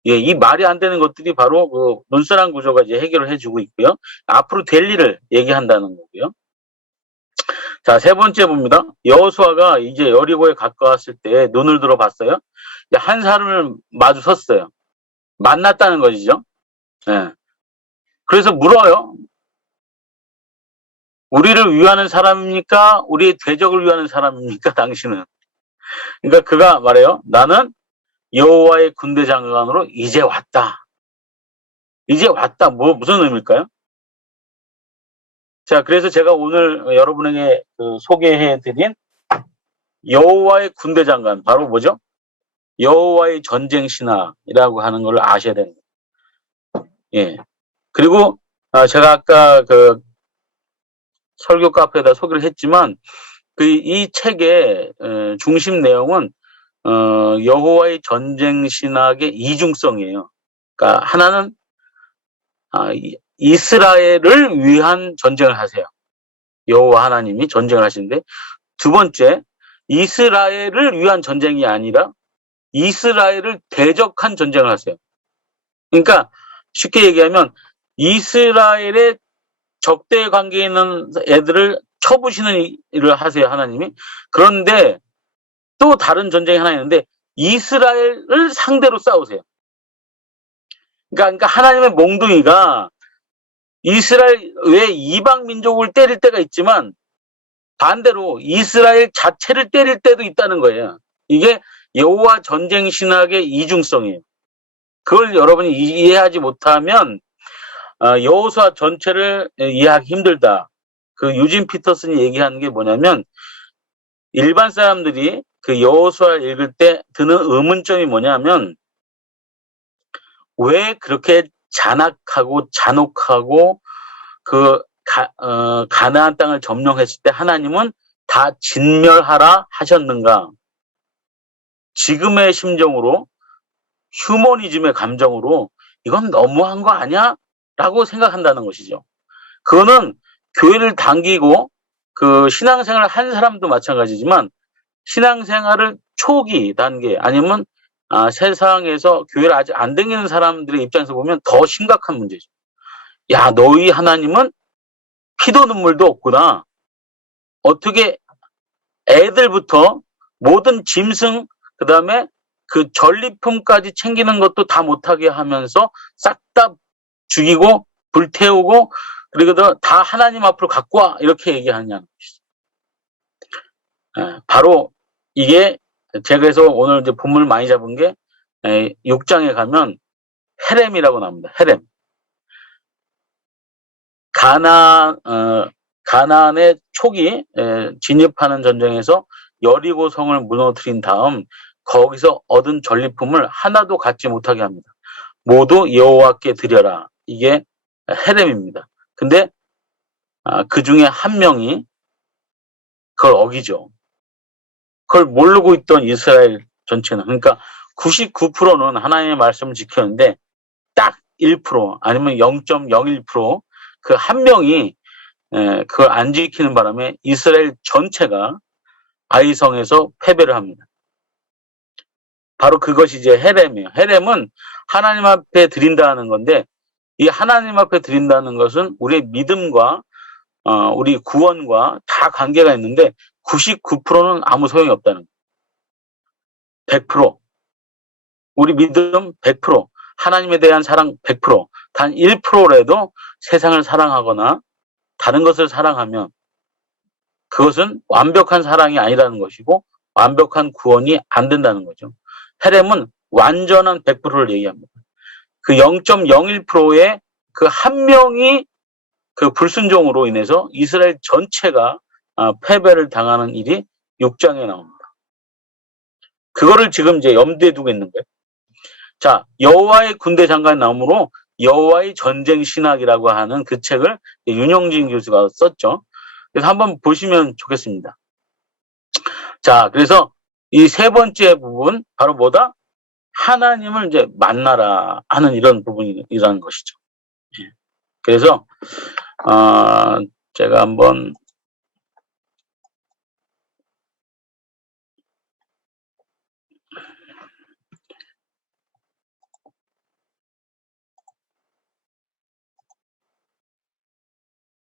예, 이 말이 안 되는 것들이 바로 그 눈사람 구조가 이제 해결을 해주고 있고요. 앞으로 될 일을 얘기한다는 거고요. 자, 세 번째 봅니다. 여호수아가 이제 여리고에 가까웠을 때 눈을 들어봤어요. 한 사람을 마주 섰어요. 만났다는 것이죠. 예. 그래서 물어요. 우리를 위하는 사람입니까? 우리의 대적을 위하는 사람입니까? 당신은. 그러니까 그가 말해요. 나는 여호와의 군대 장관으로 이제 왔다. 이제 왔다. 무슨 의미일까요? 자, 그래서 제가 오늘 여러분에게 소개해드린 여호와의 군대 장관 바로 뭐죠? 여호와의 전쟁 신학이라고 하는 걸 아셔야 됩니다. 예. 그리고 제가 아까 그 설교 카페에다 소개를 했지만 이 책의 중심 내용은 여호와의 전쟁 신학의 이중성이에요. 그러니까 하나는 이스라엘을 위한 전쟁을 하세요. 여호와 하나님이 전쟁을 하시는데 두 번째 이스라엘을 위한 전쟁이 아니라 이스라엘을 대적한 전쟁을 하세요. 그러니까 쉽게 얘기하면 이스라엘의 적대 관계에 있는 애들을 쳐부시는 일을 하세요, 하나님이. 그런데 또 다른 전쟁이 하나 있는데 이스라엘을 상대로 싸우세요. 그러니까 하나님의 몽둥이가 이스라엘 외 이방 민족을 때릴 때가 있지만 반대로 이스라엘 자체를 때릴 때도 있다는 거예요. 이게 여호와 전쟁 신학의 이중성이에요. 그걸 여러분이 이해하지 못하면 여호수아 전체를 이해하기 힘들다. 그 유진 피터슨이 얘기하는 게 뭐냐면 일반 사람들이 그 여호수아를 읽을 때 드는 의문점이 뭐냐면 왜 그렇게 잔악하고 잔혹하고 그 가나안 땅을 점령했을 때 하나님은 다 진멸하라 하셨는가? 지금의 심정으로 휴머니즘의 감정으로 이건 너무한 거 아니야? 라고 생각한다는 것이죠. 그거는 교회를 당기고 그 신앙생활을 한 사람도 마찬가지지만 신앙생활을 초기 단계 아니면 세상에서 교회를 아직 안 다니는 사람들의 입장에서 보면 더 심각한 문제죠. 야, 너희 하나님은 피도 눈물도 없구나. 어떻게 애들부터 모든 짐승 그다음에 그 전리품까지 챙기는 것도 다 못하게 하면서 싹 다 죽이고 불태우고 그리고 다 하나님 앞으로 갖고 와 이렇게 얘기하냐는 것이죠. 바로 이게 제가 그래서 오늘 이제 본문을 많이 잡은 게 6장에 가면 헤렘이라고 나옵니다. 헤렘. 가나안의 초기 진입하는 전쟁에서 여리고 성을 무너뜨린 다음 거기서 얻은 전리품을 하나도 갖지 못하게 합니다. 모두 여호와께 드려라. 이게 헤렘입니다. 근데 그 중에 한 명이 그걸 어기죠. 그걸 모르고 있던 이스라엘 전체는 그러니까 99%는 하나님의 말씀을 지켰는데 딱 1% 아니면 0.01% 그 한 명이 그걸 안 지키는 바람에 이스라엘 전체가 아이성에서 패배를 합니다. 바로 그것이 이제 헤렘이에요. 헤렘은 하나님 앞에 드린다는 건데 이 하나님 앞에 드린다는 것은 우리의 믿음과 우리 구원과 다 관계가 있는데 99%는 아무 소용이 없다는 거예요. 100% 우리 믿음 100% 하나님에 대한 사랑 100%, 단 1%라도 세상을 사랑하거나 다른 것을 사랑하면 그것은 완벽한 사랑이 아니라는 것이고 완벽한 구원이 안 된다는 거죠. 헤렘은 완전한 100%를 얘기합니다. 그 0.01%의 그 한 명이 그 불순종으로 인해서 이스라엘 전체가 패배를 당하는 일이 6장에 나옵니다. 그거를 지금 이제 염두에 두고 있는 거예요. 자, 여호와의 군대 장관이 나오므로 여호와의 전쟁 신학이라고 하는 그 책을 윤영진 교수가 썼죠. 그래서 한번 보시면 좋겠습니다. 자, 그래서 이 세 번째 부분 바로 뭐다? 하나님을 이제 만나라 하는 이런 부분이라는 것이죠. 예. 그래서 제가 한번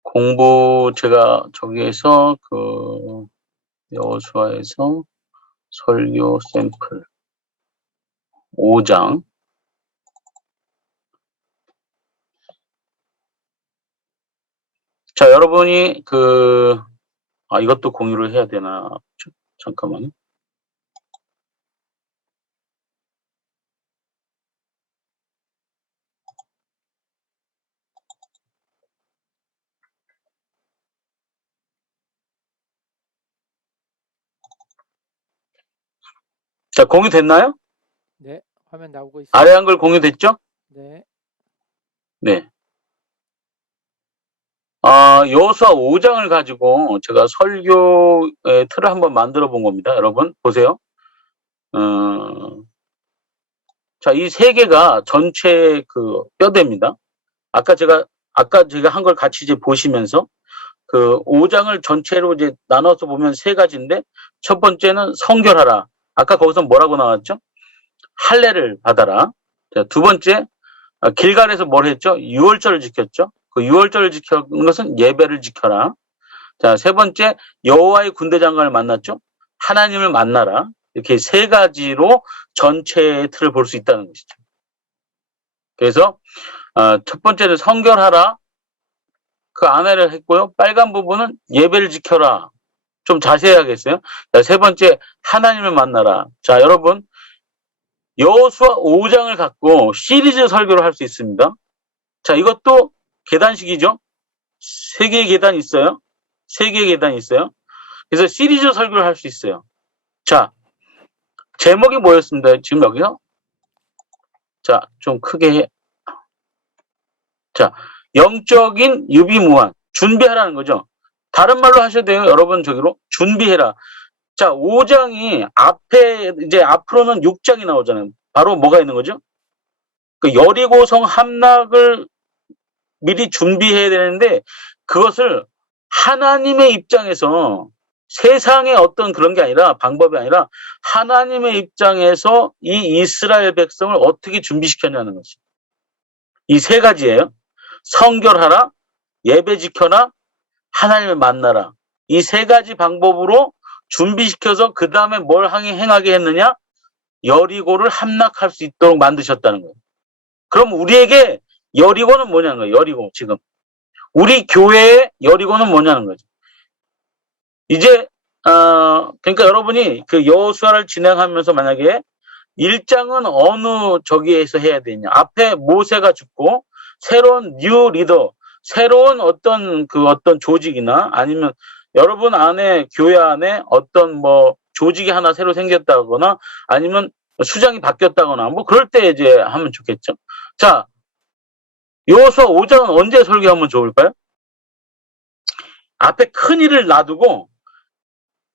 공부 제가 저기에서 그 여호수아에서 설교 샘플 5장 자 여러분이 이것도 공유를 해야 되나 잠깐만요. 자 공유됐나요? 네, 화면 나오고 있습니다. 아래 한글 공유됐죠? 네. 네. 여호수아 5장을 가지고 제가 설교의 틀을 한번 만들어 본 겁니다. 여러분 보세요. 자, 이 세 개가 전체 그 뼈대입니다. 아까 제가 한 걸 같이 이제 보시면서 그 5장을 전체로 이제 나눠서 보면 세 가지인데 첫 번째는 성결하라. 아까 거기서 뭐라고 나왔죠? 할례를 받아라. 자, 두 번째 길갈에서 뭘 했죠? 유월절을 지켰죠. 그 유월절을 지키는 것은 예배를 지켜라. 자, 세 번째 여호와의 군대 장관을 만났죠. 하나님을 만나라. 이렇게 세 가지로 전체의 틀을 볼 수 있다는 것이죠. 그래서 첫 번째는 성결하라. 그 안에를 했고요. 빨간 부분은 예배를 지켜라. 좀 자세히 하겠어요. 자, 세 번째 하나님을 만나라. 자, 여러분 여호수아 5장을 갖고 시리즈 설교를 할 수 있습니다. 자, 이것도 계단식이죠. 세 개의 계단이 있어요. 세 개의 계단이 있어요. 그래서 시리즈 설교를 할 수 있어요. 자, 제목이 뭐였습니다. 지금 여기서? 자, 좀 크게 해. 자, 영적인 유비무한. 준비하라는 거죠. 다른 말로 하셔도 돼요. 여러분 저기로. 준비해라. 자, 5장이 앞에, 이제 앞으로는 6장이 나오잖아요. 바로 뭐가 있는 거죠? 그 여리고성 함락을 미리 준비해야 되는데, 그것을 하나님의 입장에서 세상의 어떤 그런 게 아니라, 방법이 아니라, 하나님의 입장에서 이 이스라엘 백성을 어떻게 준비시켰냐는 거지. 이 세 가지예요. 성결하라, 예배 지켜라, 하나님을 만나라. 이 세 가지 방법으로 준비시켜서 그 다음에 뭘 행하게 했느냐? 여리고를 함락할 수 있도록 만드셨다는 거예요. 그럼 우리에게 여리고는 뭐냐는 거예요. 여리고 지금. 우리 교회의 여리고는 뭐냐는 거죠. 이제 그러니까 여러분이 그 여호수아를 진행하면서 만약에 1장은 어느 저기에서 해야 되냐. 앞에 모세가 죽고 새로운 뉴 리더, 새로운 어떤 조직이나 아니면 여러분 안에 교회 안에 어떤 조직이 하나 새로 생겼다거나 아니면 수장이 바뀌었다거나 그럴 때 이제 하면 좋겠죠. 자, 여호수아 5장은 언제 설교하면 좋을까요? 앞에 큰 일을 놔두고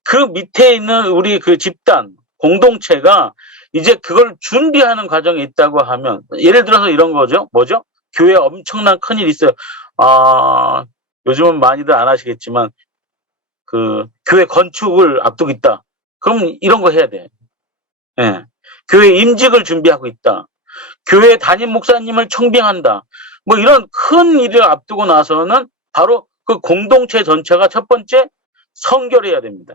그 밑에 있는 우리 그 집단, 공동체가 이제 그걸 준비하는 과정에 있다고 하면 예를 들어서 이런 거죠. 뭐죠? 교회에 엄청난 큰 일이 있어요. 요즘은 많이들 안 하시겠지만 그 교회 건축을 앞두고 있다. 그럼 이런 거 해야 돼. 예. 교회 임직을 준비하고 있다. 교회 담임 목사님을 청빙한다. 이런 큰 일을 앞두고 나서는 바로 그 공동체 전체가 첫 번째 성결해야 됩니다.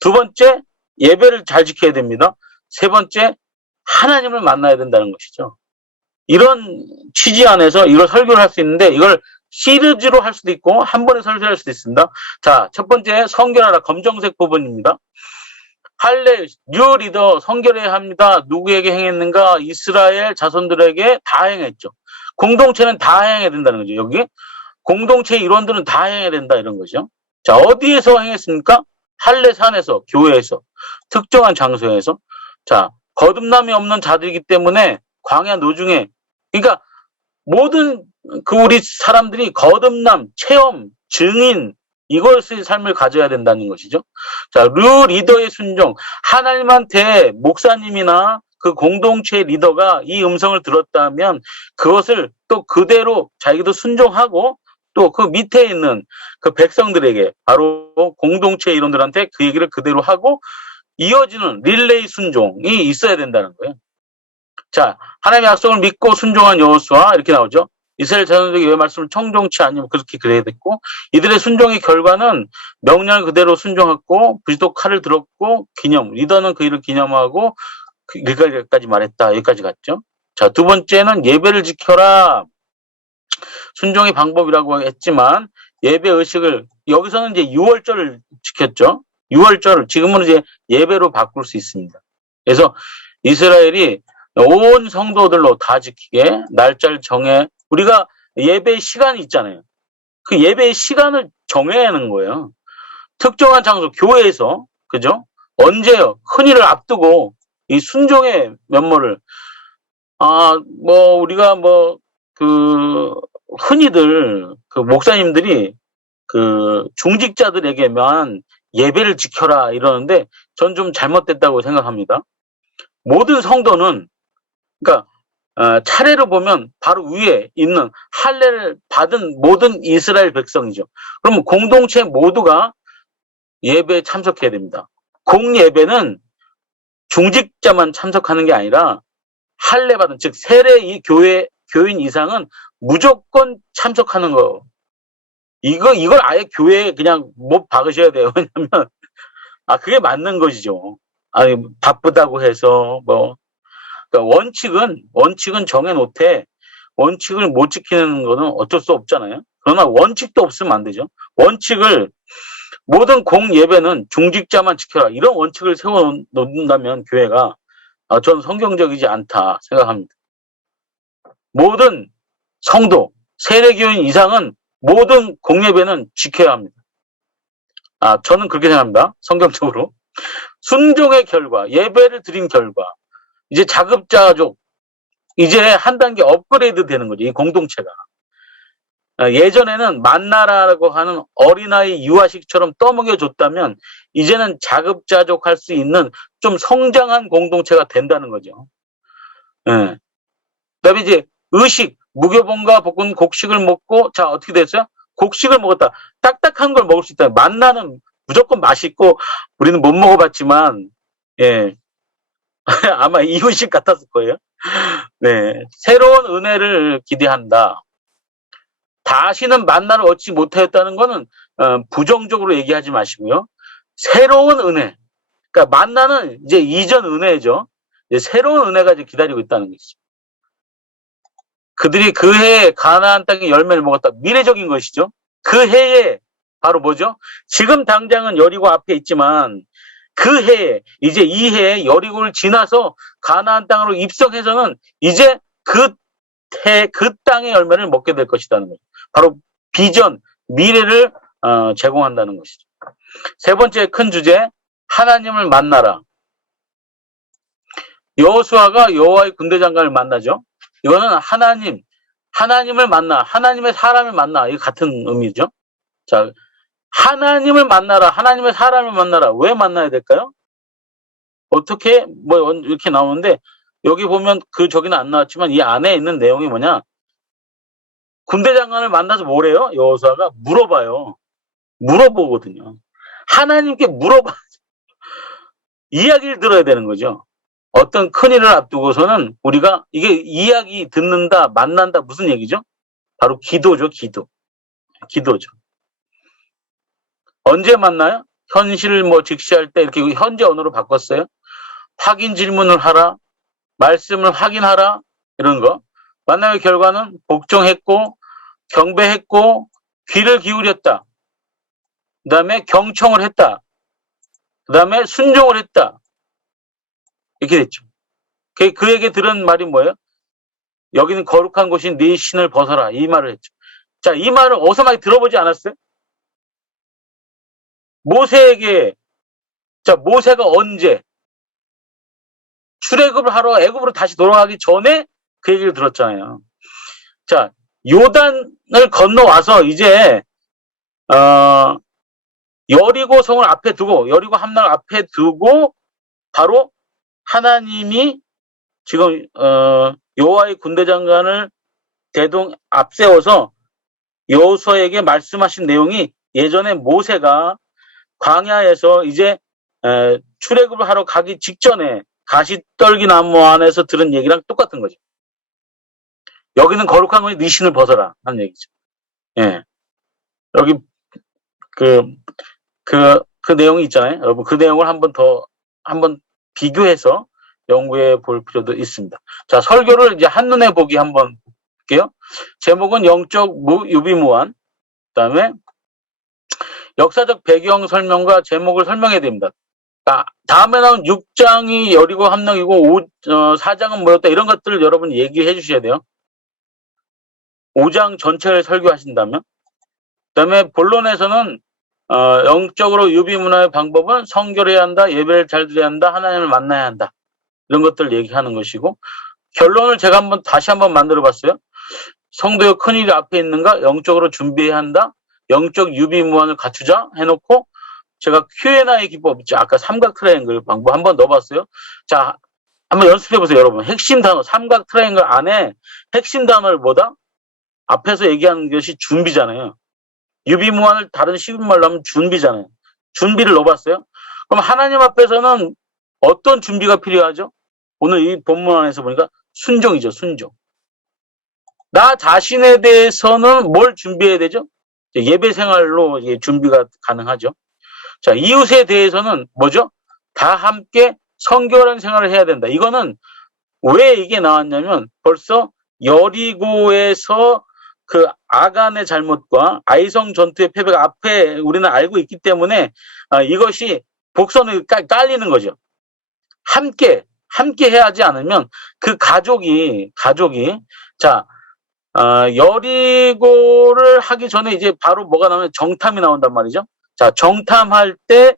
두 번째 예배를 잘 지켜야 됩니다. 세 번째 하나님을 만나야 된다는 것이죠. 이런 취지 안에서 이걸 설교를 할 수 있는데 이걸 시리즈로 할 수도 있고 한 번에 설교할 수도 있습니다. 자, 첫 번째 성결하라 검정색 부분입니다. 할례 뉴 리더 성결해야 합니다. 누구에게 행했는가? 이스라엘 자손들에게 다 행했죠. 공동체는 다 행해야 된다는 거죠. 여기 공동체 일원들은 다 행해야 된다 이런 거죠. 자, 어디에서 행했습니까? 할례 산에서, 교회에서, 특정한 장소에서. 자, 거듭남이 없는 자들이기 때문에 광야 노중에, 그러니까 모든 우리 사람들이 거듭남, 체험, 증인 이것의 삶을 가져야 된다는 것이죠. 자, 루 리더의 순종, 하나님한테 목사님이나 그 공동체 리더가 이 음성을 들었다면 그것을 또 그대로 자기도 순종하고 또 그 밑에 있는 그 백성들에게 바로 공동체 이론들한테 그 얘기를 그대로 하고 이어지는 릴레이 순종이 있어야 된다는 거예요. 자, 하나님의 약속을 믿고 순종한 여호수아 이렇게 나오죠. 이스라엘 자손들에게 왜 말씀을 청종치 않으면 그렇게 그래야 됐고 이들의 순종의 결과는 명령을 그대로 순종했고 부지도 칼을 들었고 기념 리더는 그 일을 기념하고 여기까지 말했다. 여기까지 갔죠. 자, 두 번째는 예배를 지켜라. 순종의 방법이라고 했지만 예배 의식을 여기서는 이제 유월절을 지켰죠. 유월절을 지금은 이제 예배로 바꿀 수 있습니다. 그래서 이스라엘이 온 성도들로 다 지키게 날짜를 정해 우리가 예배 시간이 있잖아요. 그 예배의 시간을 정해야 하는 거예요. 특정한 장소 교회에서 그죠? 언제요? 흔히를 앞두고 이 순종의 면모를 우리가 흔히들 그 목사님들이 그 중직자들에게만 예배를 지켜라 이러는데 전 좀 잘못됐다고 생각합니다. 모든 성도는 그러니까 차례로 보면 바로 위에 있는 할례를 받은 모든 이스라엘 백성이죠. 그러면 공동체 모두가 예배에 참석해야 됩니다. 공예배는 중직자만 참석하는 게 아니라 할례 받은 즉 세례 이 교인 이상은 무조건 참석하는 거. 이걸 아예 교회에 그냥 못 박으셔야 돼요. 왜냐면 그게 맞는 것이죠. 아니 바쁘다고 해서 그러니까 원칙은 정해놓되 원칙을 못 지키는 거는 어쩔 수 없잖아요. 그러나 원칙도 없으면 안 되죠. 원칙을 모든 공예배는 중직자만 지켜라 이런 원칙을 세워놓는다면 교회가 저는 성경적이지 않다 생각합니다. 모든 성도 세례교인 이상은 모든 공예배는 지켜야 합니다. 저는 그렇게 생각합니다. 성경적으로. 순종의 결과, 예배를 드린 결과, 이제 자급자족, 이제 한 단계 업그레이드 되는 거지, 이 공동체가. 예전에는 만나라라고 하는 어린아이 유아식처럼 떠먹여줬다면, 이제는 자급자족 할 수 있는 좀 성장한 공동체가 된다는 거죠. 예. 그 다음에 이제 의식, 무교본과 볶은 곡식을 먹고, 자, 어떻게 됐어요? 곡식을 먹었다. 딱딱한 걸 먹을 수 있다. 만나는 무조건 맛있고, 우리는 못 먹어봤지만, 예. 아마 이유식 같았을 거예요. 네. 새로운 은혜를 기대한다. 다시는 만나를 얻지 못하였다는 거는, 부정적으로 얘기하지 마시고요. 새로운 은혜. 그러니까 만나는 이제 이전 은혜죠. 이제 새로운 은혜가 이제 기다리고 있다는 것이죠. 그들이 그 해에 가나안 땅의 열매를 먹었다. 미래적인 것이죠. 그 해에 바로 뭐죠? 지금 당장은 여리고 앞에 있지만 그 해에 이제 이 해에 여리고를 지나서 가나안 땅으로 입성해서는 이제 그 땅의 열매를 먹게 될 것이라는 거죠. 바로 비전, 미래를 제공한다는 것이죠. 세 번째 큰 주제, 하나님을 만나라. 여호수아가 여호와의 군대장관을 만나죠. 이거는 하나님을 만나, 하나님의 사람을 만나, 이거 같은 의미죠. 자, 하나님을 만나라, 하나님의 사람을 만나라. 왜 만나야 될까요? 어떻게, 이렇게 나오는데, 여기 보면 저기는 안 나왔지만 이 안에 있는 내용이 뭐냐? 군대장관을 만나서 뭐래요? 여호수아가 물어봐요. 물어보거든요. 하나님께 물어봐. 이야기를 들어야 되는 거죠. 어떤 큰일을 앞두고서는 우리가 이게 이야기 듣는다, 만난다 무슨 얘기죠? 바로 기도죠, 기도죠. 언제 만나요? 현실을 직시할 때 이렇게 현재 언어로 바꿨어요. 확인 질문을 하라, 말씀을 확인하라, 이런 거. 만남의 결과는 복종했고 경배했고 귀를 기울였다. 그 다음에 경청을 했다. 그 다음에 순종을 했다. 이렇게 됐죠. 그에게 들은 말이 뭐예요? 여기는 거룩한 곳인 네 신을 벗어라. 이 말을 했죠. 자, 이 말을 어디서 많이 들어보지 않았어요? 모세에게, 자, 모세가 언제 출애굽을 하러 애굽으로 다시 돌아가기 전에 그 얘기를 들었잖아요. 자, 요단을 건너와서 이제 여리고 성을 앞에 두고 여리고 함락을 앞에 두고 바로 하나님이 지금 여호와의 군대 장관을 대동 앞세워서 여호수아에게 말씀하신 내용이 예전에 모세가 광야에서 이제 출애굽을 하러 가기 직전에 가시떨기 나무 안에서 들은 얘기랑 똑같은 거죠. 여기는 거룩한 곳이 네 신을 벗어라 하는 얘기죠. 예. 여기 그 내용이 있잖아요. 여러분 그 내용을 한번 비교해서 연구해 볼 필요도 있습니다. 자, 설교를 이제 한눈에 보기 한번 볼게요. 제목은 영적 유비무환. 그다음에 역사적 배경 설명과 제목을 설명해야 됩니다. 다음에 나온 6장이 여리고 함락이고 4장은 뭐였다 이런 것들을 여러분 얘기해 주셔야 돼요. 5장 전체를 설교하신다면. 그다음에 본론에서는 영적으로 유비문화의 방법은 성결해야 한다, 예배를 잘 드려야 한다, 하나님을 만나야 한다. 이런 것들을 얘기하는 것이고 결론을 제가 다시 한번 만들어 봤어요. 성도의 큰일이 앞에 있는가? 영적으로 준비해야 한다. 영적 유비무환을 갖추자 해놓고 제가 Q&A 기법 있죠. 아까 삼각 트라이앵글 방법 한번 넣어봤어요. 자, 한번 연습해보세요, 여러분. 핵심 단어, 삼각 트라이앵글 안에 핵심 단어를 뭐다? 앞에서 얘기하는 것이 준비잖아요. 유비무환을 다른 쉬운 말로 하면 준비잖아요. 준비를 넣어봤어요. 그럼 하나님 앞에서는 어떤 준비가 필요하죠? 오늘 이 본문 안에서 보니까 순종이죠, 순종. 나 자신에 대해서는 뭘 준비해야 되죠? 예배 생활로 준비가 가능하죠. 자, 이웃에 대해서는 뭐죠? 다 함께 성결한 생활을 해야 된다. 이거는 왜 이게 나왔냐면 벌써 여리고에서 그 아간의 잘못과 아이성 전투의 패배가 앞에 우리는 알고 있기 때문에 이것이 복선을 깔리는 거죠. 함께 해야 하지 않으면 그 가족이 자 여리고를 하기 전에 이제 바로 뭐가 나오면 정탐이 나온단 말이죠. 자, 정탐할 때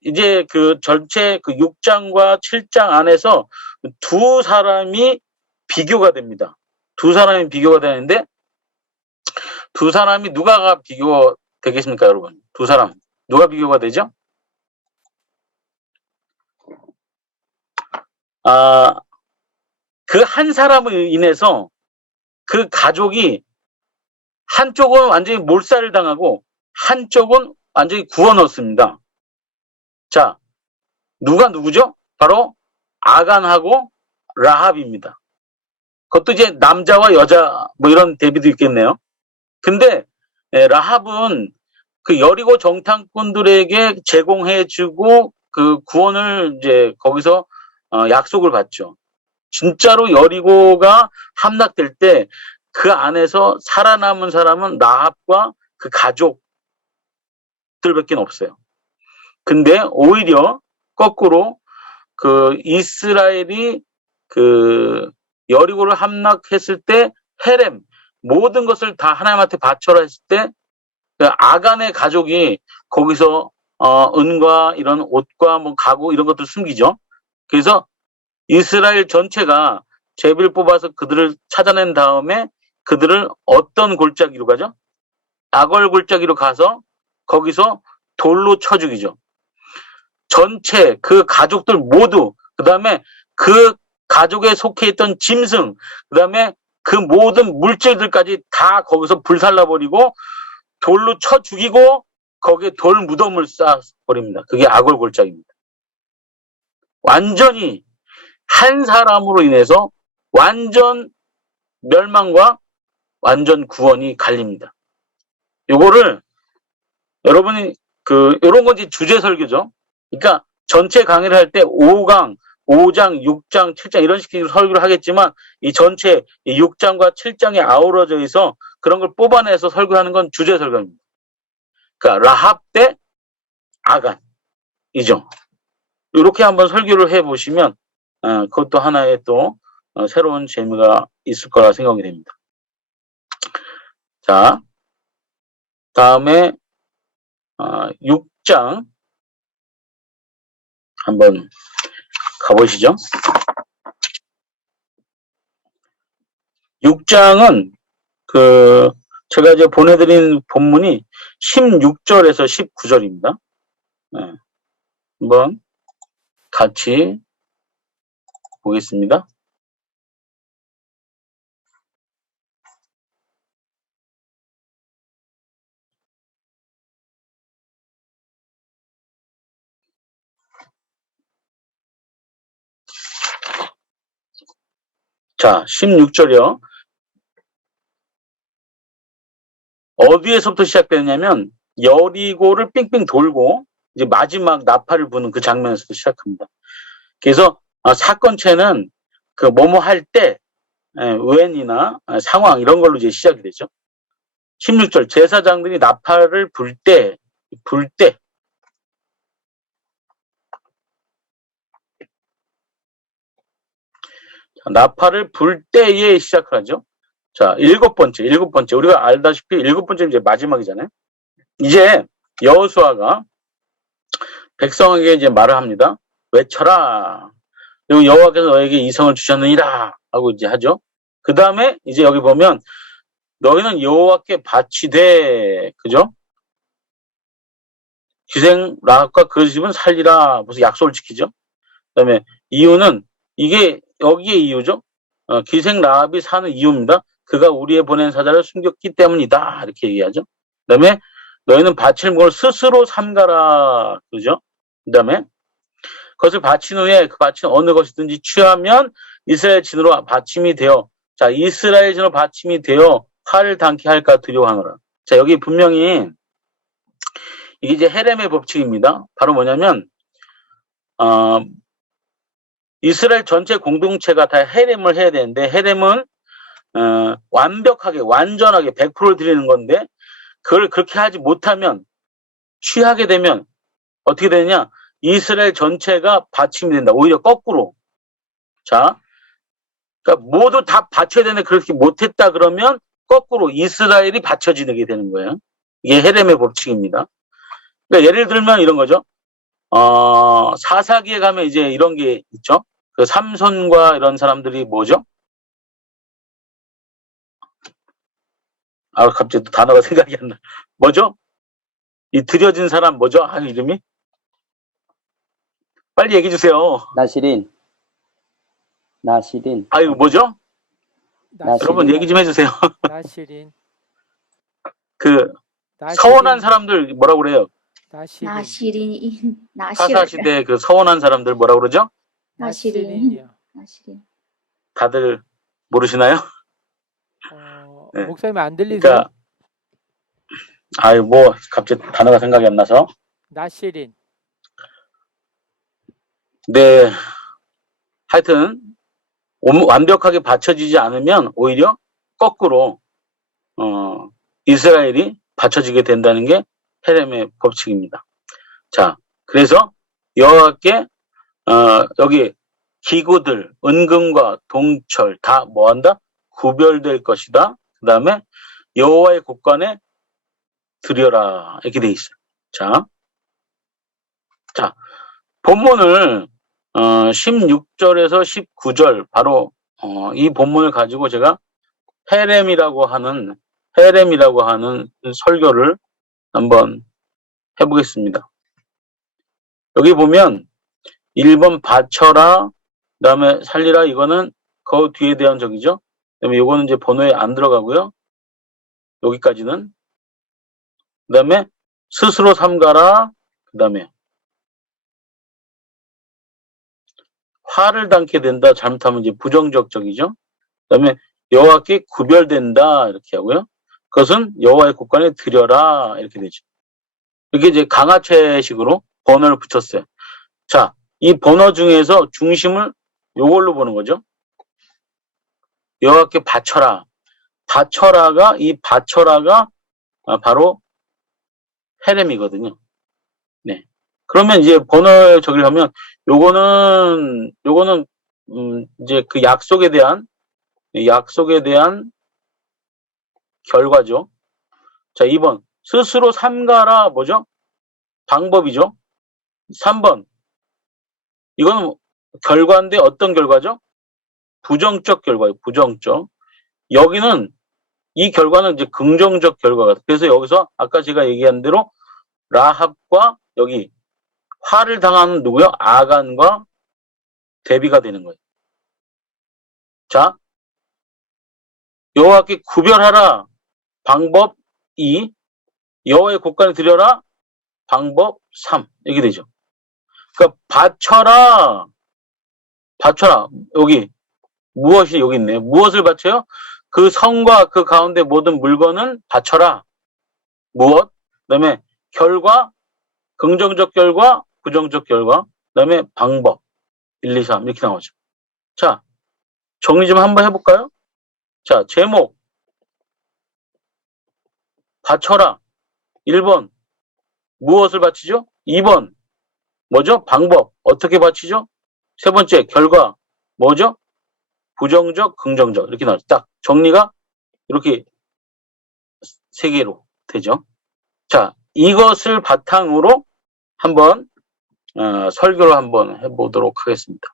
이제 전체 6장과 7장 안에서 두 사람이 비교가 됩니다. 두 사람이 비교가 되는데 두 사람이 누가 비교가 되겠습니까, 여러분? 두 사람 누가 비교가 되죠? 그 한 사람을 인해서 그 가족이 한쪽은 완전히 몰살을 당하고 한쪽은 완전히 구워 넣었습니다. 자, 누구죠? 바로 아간하고 라합입니다. 그것도 이제 남자와 여자 뭐 이런 대비도 있겠네요. 근데 라합은 그 여리고 정탐꾼들에게 제공해주고 그 구원을 이제 거기서 약속을 받죠. 진짜로 여리고가 함락될 때 그 안에서 살아남은 사람은 라합과 그 가족들밖에 없어요. 근데 오히려 거꾸로 그 이스라엘이 그 여리고를 함락했을 때 헤렘 모든 것을 다 하나님한테 바쳐라 했을 때 그 아간의 가족이 거기서 은과 이런 옷과 뭐 가구 이런 것들 숨기죠. 그래서 이스라엘 전체가 제비를 뽑아서 그들을 찾아낸 다음에 그들을 어떤 골짜기로 가죠? 아걸 골짜기로 가서 거기서 돌로 쳐 죽이죠. 전체 그 가족들 모두 그다음에 그 가족에 속해 있던 짐승 그다음에 그 모든 물질들까지 다 거기서 불살라버리고 돌로 쳐 죽이고 거기에 돌 무덤을 쌓아버립니다. 그게 아걸 골짜기입니다. 완전히 한 사람으로 인해서 완전 멸망과 완전 구원이 갈립니다. 요거를 여러분이 요런 건지 주제 설교죠. 그러니까 전체 강의를 할 때 5강, 5장, 6장, 7장 이런 식으로 설교를 하겠지만 이 전체 이 6장과 7장에 아우러져 있어 그런 걸 뽑아내서 설교하는 건 주제 설교입니다. 그러니까 라합 대 아간이죠. 이렇게 한번 설교를 해보시면 그것도 하나의 또 새로운 재미가 있을 거라 생각이 됩니다. 자, 다음에 6장 한번 가보시죠. 6장은 제가 이제 보내드린 본문이 16절에서 19절입니다. 한번 같이 보겠습니다. 자, 16절이요. 어디에서부터 시작되냐면 여리고를 삥삥 돌고 이제 마지막 나팔을 부는 그 장면에서부터 시작합니다. 그래서 사건체는 그 뭐뭐 할 때 when이나 상황 이런 걸로 이제 시작이 되죠. 16절 제사장들이 나팔을 불 때 나팔을 불 때에 시작을 하죠. 자, 일곱 번째. 우리가 알다시피 일곱 번째 이제 마지막이잖아요. 이제 여호수아가 백성에게 이제 말을 합니다. 외쳐라. 그리고 여호와께서 너에게 이 성을 주셨느니라 하고 이제 하죠. 그 다음에 이제 여기 보면 너희는 여호와께 바치되, 그죠? 기생 라합과 그 집은 살리라. 무슨 약속을 지키죠. 그 다음에 이유는 이게 여기에 이유죠. 기생 라합이 사는 이유입니다. 그가 우리의 보낸 사자를 숨겼기 때문이다. 이렇게 얘기하죠. 그 다음에 너희는 바칠 물을 스스로 삼가라. 그죠? 그 다음에 그것을 바친 후에 그 바친 어느 것이든지 취하면 이스라엘 진으로 받침이 되어, 자, 이스라엘 진으로 받침이 되어 화를 당케 할까 두려워하노라. 자, 여기 분명히 이게 이제 헤렘의 법칙입니다. 바로 뭐냐면 이스라엘 전체 공동체가 다 헤렘을 해야 되는데 헤렘은 완벽하게 완전하게 100%를 드리는 건데 그걸 그렇게 하지 못하면 취하게 되면 어떻게 되느냐? 이스라엘 전체가 받침이 된다. 오히려 거꾸로. 자, 그러니까 모두 다 바쳐야 되는데 그렇게 못했다 그러면 거꾸로 이스라엘이 받쳐지게 되는 거예요. 이게 헤렘의 법칙입니다. 그러니까 예를 들면 이런 거죠. 사사기에 가면 이제 이런 게 있죠. 그 삼손과 이런 사람들이 뭐죠? 갑자기 또 단어가 생각이 안 나. 뭐죠? 이 들여진 사람 뭐죠? 이름이? 빨리 얘기해 주세요. 나시린. 이거 뭐죠? 나시린. 여러분 얘기 좀 해주세요. 나시린. 서원한 사람들 뭐라고 그래요? 나시린. 사사시대 그 서원한 사람들 뭐라고 그러죠? 나시린이요. 다들 모르시나요? 네. 목사님 안 들리세요? 그러니까 갑자기 단어가 생각이 안 나서. 나시린. 네. 하여튼 완벽하게 받쳐지지 않으면 오히려 거꾸로 이스라엘이 받쳐지게 된다는 게 헤렘의 법칙입니다. 자, 그래서 여호와께 여기 기구들, 은금과 동철 다 뭐한다? 구별될 것이다. 그 다음에 여호와의 곳간에 드려라. 이렇게 돼 있어요. 자, 본문을 16절에서 19절 바로 이 본문을 가지고 제가 헤렘이라고 하는 설교를 한번 해보겠습니다. 여기 보면 1번 바쳐라, 그 다음에 살리라, 이거는 그 뒤에 대한 적이죠. 그 다음에 이거는 이제 번호에 안 들어가고요. 여기까지는. 그 다음에 스스로 삼가라, 그 다음에 화를 당게 된다. 잘못하면 이제 부정적 적이죠. 그 다음에 여호와께 구별된다. 이렇게 하고요. 그것은 여호와의 곳간에 드려라. 이렇게 되죠. 이게 이제 강화체식으로 번호를 붙였어요. 자, 이 번호 중에서 중심을 요걸로 보는 거죠. 여호와께 바쳐라. 이 바쳐라가 바로 헤렘이거든요. 네. 그러면 이제 번호 저기를 하면 요거는 이제 그 약속에 대한 결과죠. 자, 2번. 스스로 삼가라 뭐죠? 방법이죠. 3번. 이거는 결과인데 어떤 결과죠? 부정적 결과예요. 부정적. 여기는 이 결과는 이제 긍정적 결과가. 그래서 여기서 아까 제가 얘기한 대로 라합과 여기 화를 당하는 누구요? 아간과 대비가 되는 거예요. 자, 여호와께 구별하라. 방법 2. 여호와의 곳간에 드려라. 방법 3. 이렇게 되죠. 그러니까 바쳐라. 여기 무엇이 여기 있네요. 무엇을 바쳐요? 그 성과 그 가운데 모든 물건은 바쳐라. 무엇? 그다음에 결과, 긍정적 결과, 부정적 결과, 그다음에 방법 1, 2, 3 이렇게 나오죠. 자, 정리 좀 한번 해볼까요? 자, 제목 바쳐라. 1번 무엇을 바치죠? 2번 뭐죠? 방법 어떻게 바치죠? 세 번째 결과 뭐죠? 부정적, 긍정적 이렇게 나와요. 딱 정리가 이렇게 세 개로 되죠. 자, 이것을 바탕으로 한번 설교를 한번 해보도록 하겠습니다.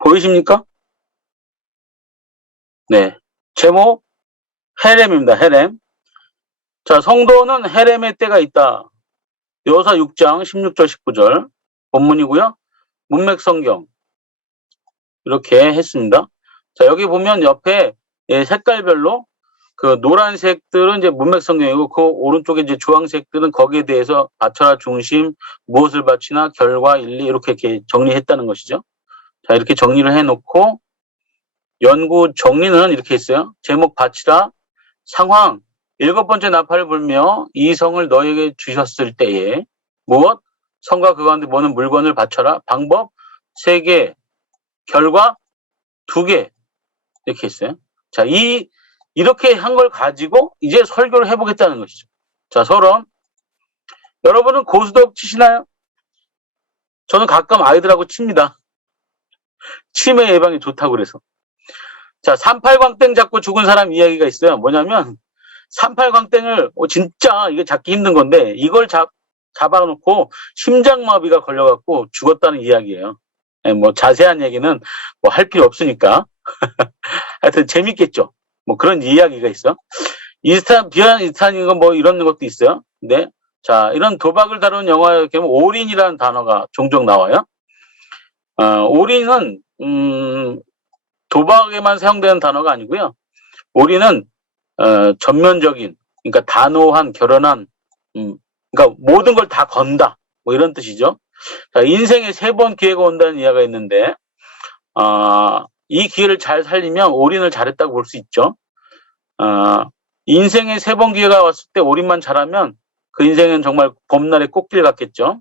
보이십니까? 네. 제목 헤렘입니다. 헤렘. 자, 성도는 헤렘의 때가 있다. 여호수아 6장 16절 19절 본문이고요. 문맥성경 이렇게 했습니다. 자, 여기 보면 옆에 색깔별로 그 노란색들은 이제 문맥성경이고 그 오른쪽에 이제 주황색들은 거기에 대해서 바쳐라 중심, 무엇을 바치나, 결과, 일리 이렇게 정리했다는 것이죠. 자, 이렇게 정리를 해놓고 연구 정리는 이렇게 했어요. 제목 바치라, 상황, 7번째 나팔을 불며 이 성을 너에게 주셨을 때에 무엇? 성과 그 가운데 모든 물건을 바쳐라. 방법 3개, 결과 2개 이렇게 했어요. 자, 이렇게 한 걸 가지고 이제 설교를 해보겠다는 것이죠. 자, 서론. 여러분은 고스톱 치시나요? 저는 가끔 아이들하고 칩니다. 치매 예방에 좋다고 그래서. 자, 38광땡 잡고 죽은 사람 이야기가 있어요. 뭐냐면 38광땡을 진짜 이게 잡기 힘든 건데 이걸 잡아놓고 심장마비가 걸려갖고 죽었다는 이야기예요. 뭐 자세한 얘기는 뭐 할 필요 없으니까. 하여튼 재밌겠죠. 뭐 그런 이야기가 있어. 비한 이스탄인가 뭐 이런 것도 있어요. 네. 자, 이런 도박을 다루는 영화에 보면 올인이라는 단어가 종종 나와요. 올인은 도박에만 사용되는 단어가 아니고요. 올인은 전면적인, 그러니까 단호한, 결연한, 그러니까 모든 걸 다 건다. 뭐 이런 뜻이죠. 자, 인생에 3번 기회가 온다는 이야기가 있는데, 이 기회를 잘 살리면 올인을 잘했다고 볼 수 있죠. 인생에 3번 기회가 왔을 때 올인만 잘하면 그 인생은 정말 봄날의 꽃길 같겠죠.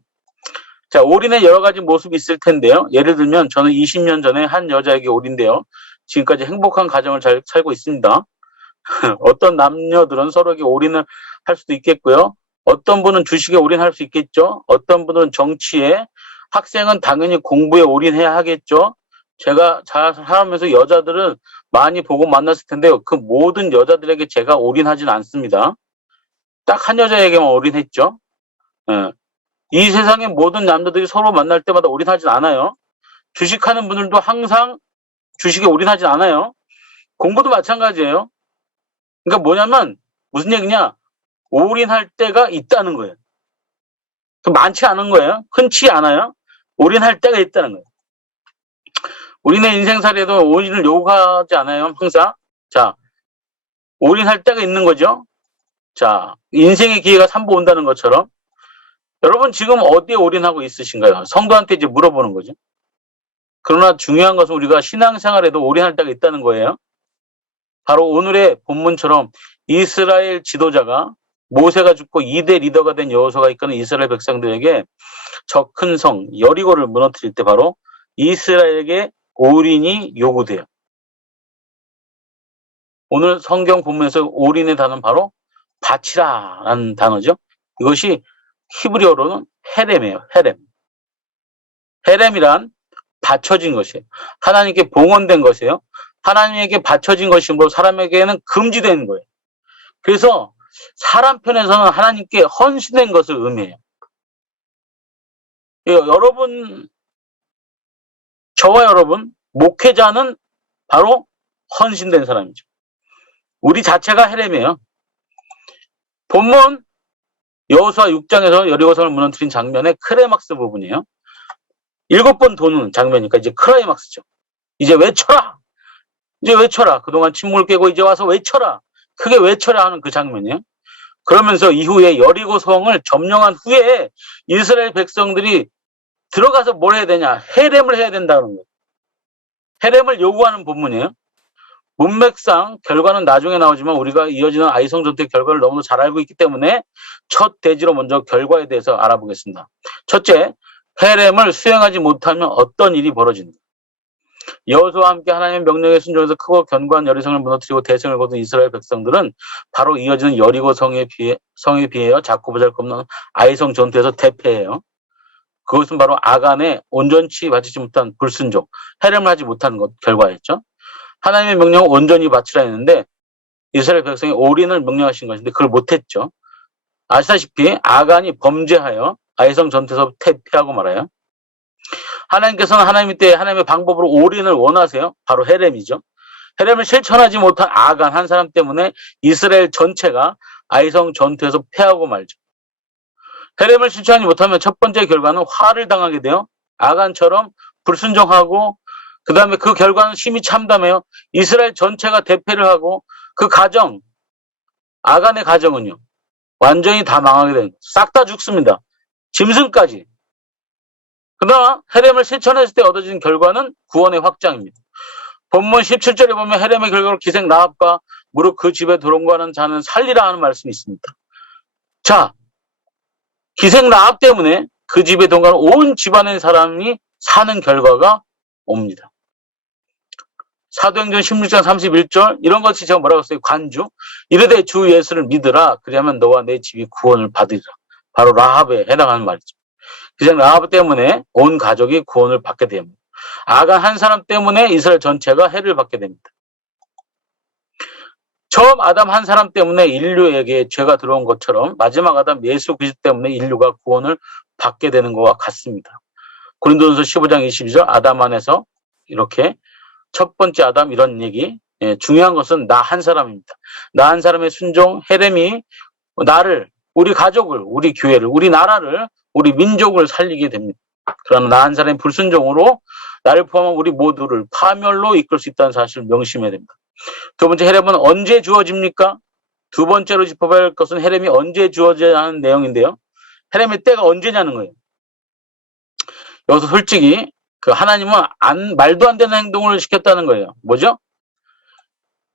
자, 올인의 여러 가지 모습이 있을 텐데요. 예를 들면 저는 20년 전에 한 여자에게 올인되어 지금까지 행복한 가정을 잘 살고 있습니다. 어떤 남녀들은 서로에게 올인을 할 수도 있겠고요. 어떤 분은 주식에 올인할 수 있겠죠. 어떤 분은 정치에, 학생은 당연히 공부에 올인해야 하겠죠. 제가 잘 살아가면서 여자들은 많이 보고 만났을 텐데요. 그 모든 여자들에게 제가 올인하진 않습니다. 딱 한 여자에게만 올인했죠. 이 세상의 모든 남자들이 서로 만날 때마다 올인하진 않아요. 주식하는 분들도 항상 주식에 올인하진 않아요. 공부도 마찬가지예요. 그러니까 뭐냐면 무슨 얘기냐? 올인할 때가 있다는 거예요. 많지 않은 거예요. 흔치 않아요. 올인할 때가 있다는 거예요. 우리네 인생살이에도 올인을 요구하지 않아요, 항상. 자, 올인할 때가 있는 거죠. 자, 인생의 기회가 3번 온다는 것처럼 여러분 지금 어디에 올인하고 있으신가요? 성도한테 이제 물어보는 거죠. 그러나 중요한 것은 우리가 신앙생활에도 올인할 때가 있다는 거예요. 바로 오늘의 본문처럼 이스라엘 지도자가 모세가 죽고 2대 리더가 된 여호수아가 이끄는 이스라엘 백성들에게 저 큰 성 여리고를 무너뜨릴 때 바로 이스라엘에게 올인이 요구돼요. 오늘 성경 본문에서 올인의 단어는 바로 바치라라는 단어죠. 이것이 히브리어로는 헤렘이에요. 헤렘. 헤렘이란 바쳐진 것이에요. 하나님께 봉헌된 것이에요. 하나님에게 바쳐진 것이므로 사람에게는 금지된 거예요. 그래서 사람 편에서는 하나님께 헌신된 것을 의미해요. 여러분, 저와 여러분, 목회자는 바로 헌신된 사람이죠. 우리 자체가 헤렘이에요. 본문 여호수아 6장에서 여리고성을 무너뜨린 장면의 크레막스 부분이에요. 7번 도는 장면이니까 이제 크라이막스죠. 이제 외쳐라! 이제 외쳐라! 그동안 침묵을 깨고 이제 와서 외쳐라! 크게 외쳐라 하는 그 장면이에요. 그러면서 이후에 여리고성을 점령한 후에 이스라엘 백성들이 들어가서 뭘 해야 되냐? 헤렘을 해야 된다는 거예요. 헤렘을 요구하는 본문이에요. 문맥상 결과는 나중에 나오지만 우리가 이어지는 아이성 전투의 결과를 너무도 잘 알고 있기 때문에 첫 대지로 먼저 결과에 대해서 알아보겠습니다. 첫째, 헤렘을 수행하지 못하면 어떤 일이 벌어진다. 여호수아와 함께 하나님의 명령에 순종해서 크고 견고한 여리성을 무너뜨리고 대승을 거둔 이스라엘 백성들은 바로 이어지는 여리고 성에 비해요. 작고 보잘것없는 아이성 전투에서 대패해요. 그것은 바로 아간의 온전치 바치지 못한 불순종, 헤렘을 하지 못하는 것 결과였죠. 하나님의 명령을 온전히 바치라 했는데 이스라엘 백성이 올인을 명령하신 것인데 그걸 못했죠. 아시다시피 아간이 범죄하여 아이성 전투에서 패하고 말아요. 하나님께서는 하나님의 때에 하나님의 방법으로 올인을 원하세요. 바로 헤렘이죠. 헤렘을 실천하지 못한 아간 한 사람 때문에 이스라엘 전체가 아이성 전투에서 패하고 말죠. 헤렘을 실천하지 못하면 첫 번째 결과는 화를 당하게 돼요. 아간처럼 불순종하고 그 다음에 그 결과는 심히 참담해요. 이스라엘 전체가 대패를 하고 그 가정, 아간의 가정은요. 완전히 다 망하게 됩니다. 싹 다 죽습니다. 짐승까지. 그러나 헤렘을 실천했을 때 얻어진 결과는 구원의 확장입니다. 본문 17절에 보면 헤렘의 결과로 기생 라합과 무릇 그 집에 들어온 자는 살리라 하는 말씀이 있습니다. 자, 기생 라합 때문에 그 집에 들어온 온 집안의 사람이 사는 결과가 옵니다. 사도행전 16장 31절 이런 것이 제가 뭐라고 했어요? 관주 이르되 주 예수를 믿으라 그리하면 너와 내 집이 구원을 받으리라. 바로 라합에 해당하는 말이죠. 기생 라합 때문에 온 가족이 구원을 받게 됩니다. 아간 한 사람 때문에 이스라엘 전체가 해를 받게 됩니다. 처음 아담 한 사람 때문에 인류에게 죄가 들어온 것처럼 마지막 아담 예수 그리스도 때문에 인류가 구원을 받게 되는 것과 같습니다. 고린도전서 15장 22절 아담 안에서 이렇게 첫 번째 아담 이런 얘기. 중요한 것은 나 한 사람입니다. 나 한 사람의 순종, 헤렘이 나를, 우리 가족을, 우리 교회를, 우리 나라를, 우리 민족을 살리게 됩니다. 그러나 나 한 사람의 불순종으로 나를 포함한 우리 모두를 파멸로 이끌 수 있다는 사실을 명심해야 됩니다. 두 번째 헤렘은 언제 주어집니까? 두 번째로 짚어봐야 할 것은 헤렘이 언제 주어져야 하는 내용인데요. 헤렘의 때가 언제냐는 거예요. 여기서 솔직히 그 하나님은 말도 안 되는 행동을 시켰다는 거예요. 뭐죠?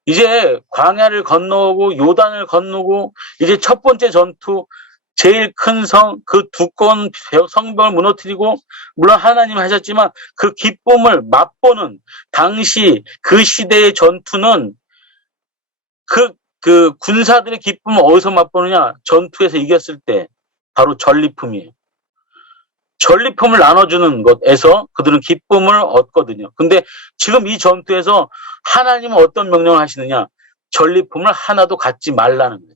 이제 광야를 건너고 요단을 건너고 이제 첫 번째 전투 제일 큰 성 그 두꺼운 성벽을 무너뜨리고 물론 하나님 하셨지만 그 기쁨을 맛보는 당시 그 시대의 전투는 그 군사들의 기쁨을 어디서 맛보느냐? 전투에서 이겼을 때 바로 전리품이에요. 전리품을 나눠주는 것에서 그들은 기쁨을 얻거든요. 근데 지금 이 전투에서 하나님은 어떤 명령을 하시느냐? 전리품을 하나도 갖지 말라는 거예요.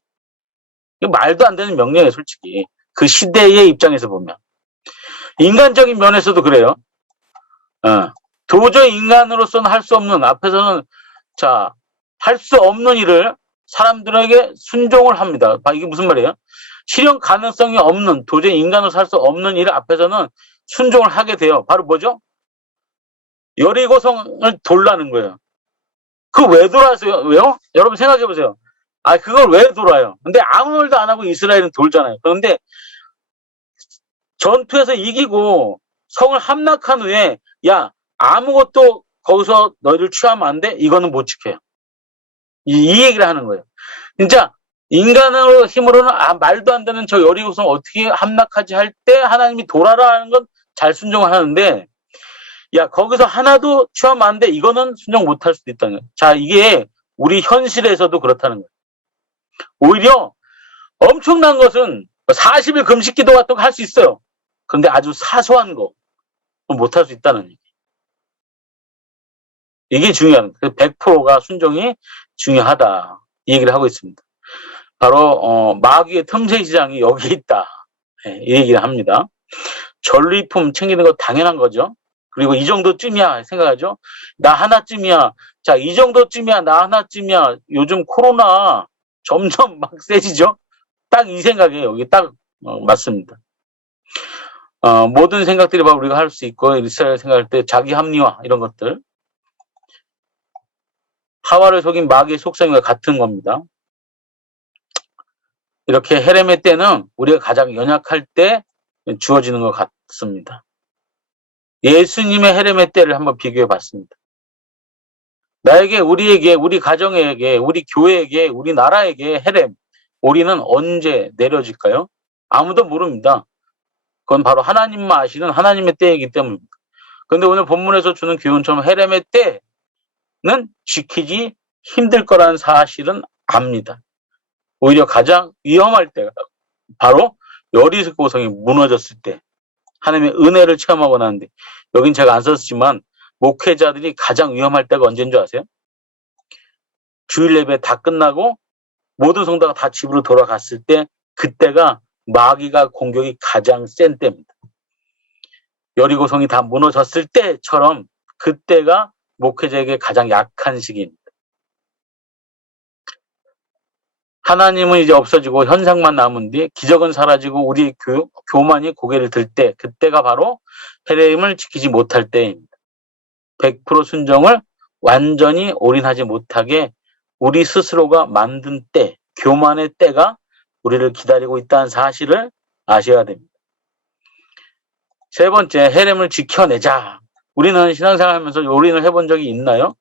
이거 말도 안 되는 명령이에요, 솔직히. 그 시대의 입장에서 보면. 인간적인 면에서도 그래요. 도저히 인간으로서는 할 수 없는, 앞에서는, 할 수 없는 일을 사람들에게 순종을 합니다. 이게 무슨 말이에요? 실현 가능성이 없는, 도저히 인간으로 살 수 없는 일 앞에서는 순종을 하게 돼요. 바로 뭐죠? 여리고성을 돌라는 거예요. 그거 왜 돌았어요? 왜요? 여러분 생각해 보세요. 그걸 왜 돌아요? 근데 아무 말도 안 하고 이스라엘은 돌잖아요. 그런데 전투에서 이기고 성을 함락한 후에, 야, 아무것도 거기서 너희들 취하면 안 돼? 이거는 못 지켜요. 이 얘기를 하는 거예요. 진짜 인간의 힘으로는 말도 안 되는 저 여리고성 어떻게 함락하지 할 때 하나님이 돌아라 하는 건 잘 순종을 하는데, 야, 거기서 하나도 취하면 안 돼. 이거는 순종 못 할 수도 있다는 거예요. 자, 이게 우리 현실에서도 그렇다는 거예요. 오히려 엄청난 것은 40일 금식 기도 같은 거 할 수 있어요. 그런데 아주 사소한 거 못 할 수 있다는 얘기. 이게 중요한 거예요. 100%가 순종이 중요하다. 이 얘기를 하고 있습니다. 바로 마귀의 틈새 시장이 여기 있다. 이 얘기를 합니다. 전리품 챙기는 거 당연한 거죠. 그리고 이 정도쯤이야 생각하죠. 나 하나쯤이야. 자, 이 정도쯤이야. 나 하나쯤이야. 요즘 코로나 점점 막 세지죠. 딱 이 생각이에요. 여기 딱 맞습니다. 모든 생각들이 바로 우리가 할 수 있고, 이스라엘 생각할 때 자기 합리화 이런 것들, 하와를 속인 마귀의 속성과 같은 겁니다. 이렇게 헤렘의 때는 우리가 가장 연약할 때 주어지는 것 같습니다. 예수님의 헤렘의 때를 한번 비교해 봤습니다. 나에게, 우리에게, 우리 가정에게, 우리 교회에게, 우리 나라에게 헤렘, 우리는 언제 내려질까요? 아무도 모릅니다. 그건 바로 하나님만 아시는 하나님의 때이기 때문입니다. 그런데 오늘 본문에서 주는 교훈처럼 헤렘의 때는 지키지 힘들 거라는 사실은 압니다. 오히려 가장 위험할 때가 바로 여리고성이 무너졌을 때, 하나님의 은혜를 체험하고 나는데, 여긴 제가 안 썼지만 목회자들이 가장 위험할 때가 언제인 줄 아세요? 주일 예배 다 끝나고 모든 성도가 다 집으로 돌아갔을 때, 그때가 마귀가 공격이 가장 센 때입니다. 여리고성이 다 무너졌을 때처럼 그때가 목회자에게 가장 약한 시기입니다. 하나님은 이제 없어지고 현상만 남은 뒤 기적은 사라지고 우리 교만이 고개를 들 때, 그때가 바로 헤렘을 지키지 못할 때입니다. 100% 순종을 완전히 올인하지 못하게 우리 스스로가 만든 때, 교만의 때가 우리를 기다리고 있다는 사실을 아셔야 됩니다. 세 번째, 헤렘을 지켜내자. 우리는 신앙생활 하면서 올인을 해본 적이 있나요?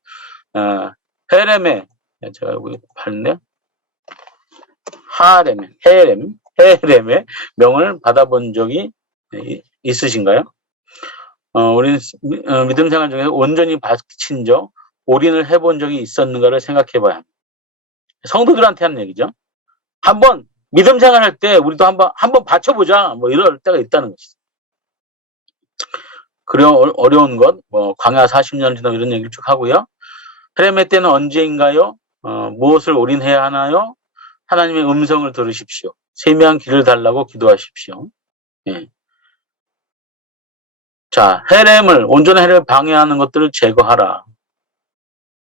헤렘의, 제가 여기 봤네요. 헤렘의 명을 받아본 적이 있으신가요? 우리는 믿음 생활 중에 온전히 바친 적, 올인을 해본 적이 있었는가를 생각해 봐야 합니다. 성도들한테 하는 얘기죠. 한번 믿음 생활할 때 우리도 한번 바쳐보자. 이럴 때가 있다는 것이죠. 그래 어려운 것, 광야 40년 지나 이런 얘기를 쭉 하고요. 헤렘의 때는 언제인가요? 무엇을 올인해야 하나요? 하나님의 음성을 들으십시오. 세미한 길을 달라고 기도하십시오. 예. 자, 온전한 헤렘을 방해하는 것들을 제거하라.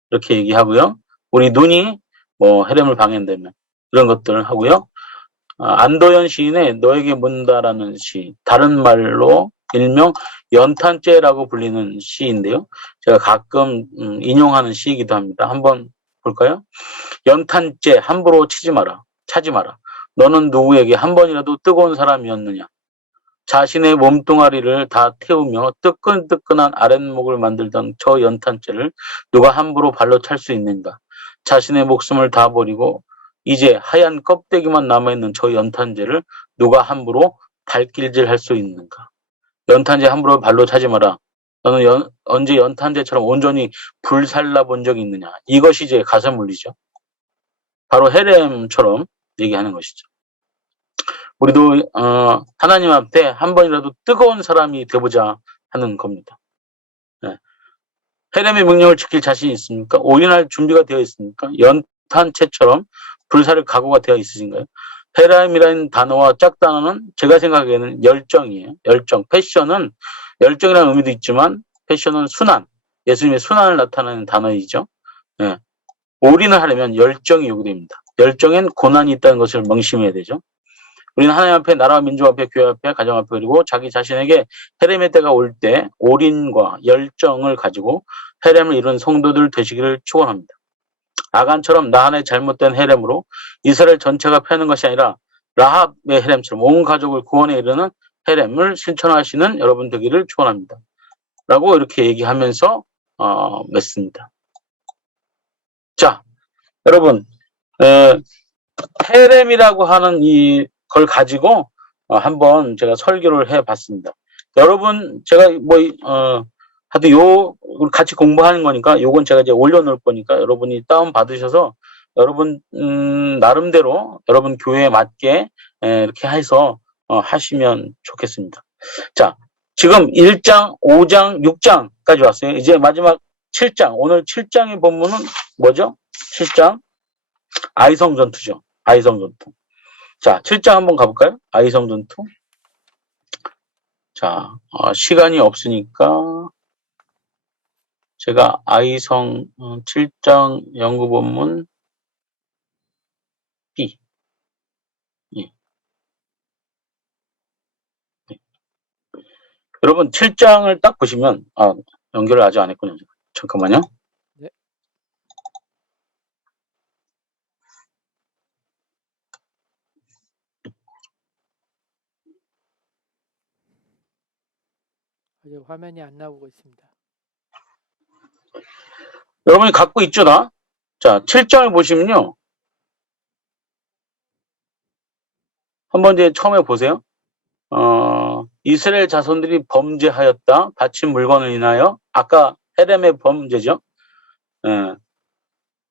이렇게 얘기하고요. 우리 눈이 헤렘을 방해한다면 이런 것들을 하고요. 안도현 시인의 너에게 묻는다라는 시, 다른 말로 일명 연탄죄라고 불리는 시인데요. 제가 가끔 인용하는 시이기도 합니다. 한번 볼까요? 연탄죄 함부로 차지 마라. 너는 누구에게 한 번이라도 뜨거운 사람이었느냐? 자신의 몸뚱아리를 다 태우며 뜨끈뜨끈한 아랫목을 만들던 저 연탄죄를 누가 함부로 발로 찰 수 있는가? 자신의 목숨을 다 버리고 이제 하얀 껍데기만 남아있는 저 연탄재를 누가 함부로 발길질할 수 있는가? 연탄재 함부로 발로 차지 마라. 너는 언제 연탄재처럼 온전히 불살라 본 적이 있느냐? 이것이 이제 가슴 울리죠. 바로 헤렘처럼 얘기하는 것이죠. 우리도 하나님 앞에 한 번이라도 뜨거운 사람이 되보자 하는 겁니다. 네. 헤렘의 명령을 지킬 자신이 있습니까? 올인할 준비가 되어 있습니까? 연탄재처럼 불사를 각오가 되어 있으신가요? 헤렘이라는 단어와 짝단어는 제가 생각하기에는 열정이에요. 열정. 패션은 열정이라는 의미도 있지만 패션은 순환, 예수님의 순환을 나타내는 단어이죠. 네. 올인을 하려면 열정이 요구됩니다. 열정엔 고난이 있다는 것을 명심해야 되죠. 우리는 하나님 앞에, 나라와 민족 앞에, 교회 앞에, 가정 앞에, 그리고 자기 자신에게 헤렘의 때가 올 때 올인과 열정을 가지고 헤렘을 이룬 성도들 되시기를 축원합니다. 아간처럼 나 하나의 잘못된 헤렘으로 이스라엘 전체가 패는 것이 아니라 라합의 헤렘처럼 온 가족을 구원에 이르는 헤렘을 실천하시는 여러분 되기를 축원합니다. 라고 이렇게 얘기하면서 맺습니다. 자, 여러분, 헤렘이라고 하는 이걸 가지고 한번 제가 설교를 해봤습니다. 여러분, 제가 하도 같이 공부하는 거니까 요건 제가 이제 올려놓을 거니까 여러분이 다운 받으셔서 여러분 나름대로 여러분 교회에 맞게 이렇게 해서 하시면 좋겠습니다. 자, 지금 1장, 5장, 6장까지 왔어요. 이제 마지막 7장, 오늘 7장의 본문은 뭐죠? 7장 아이성 전투죠. 아이성 전투. 자, 7장 한번 가볼까요? 아이성 전투. 자, 시간이 없으니까 제가 아이성 7장 연구 본문 B. 예. 예. 여러분 7장을 딱 보시면 연결을 아직 안 했군요. 잠깐만요. 네. 아직 화면이 안 나오고 있습니다. 여러분이 갖고 있죠, 다? 자, 7장을 보시면요. 한번 이제 처음에 보세요. 이스라엘 자손들이 범죄하였다. 바친 물건을 인하여. 아까 헤렘의 범죄죠. 예.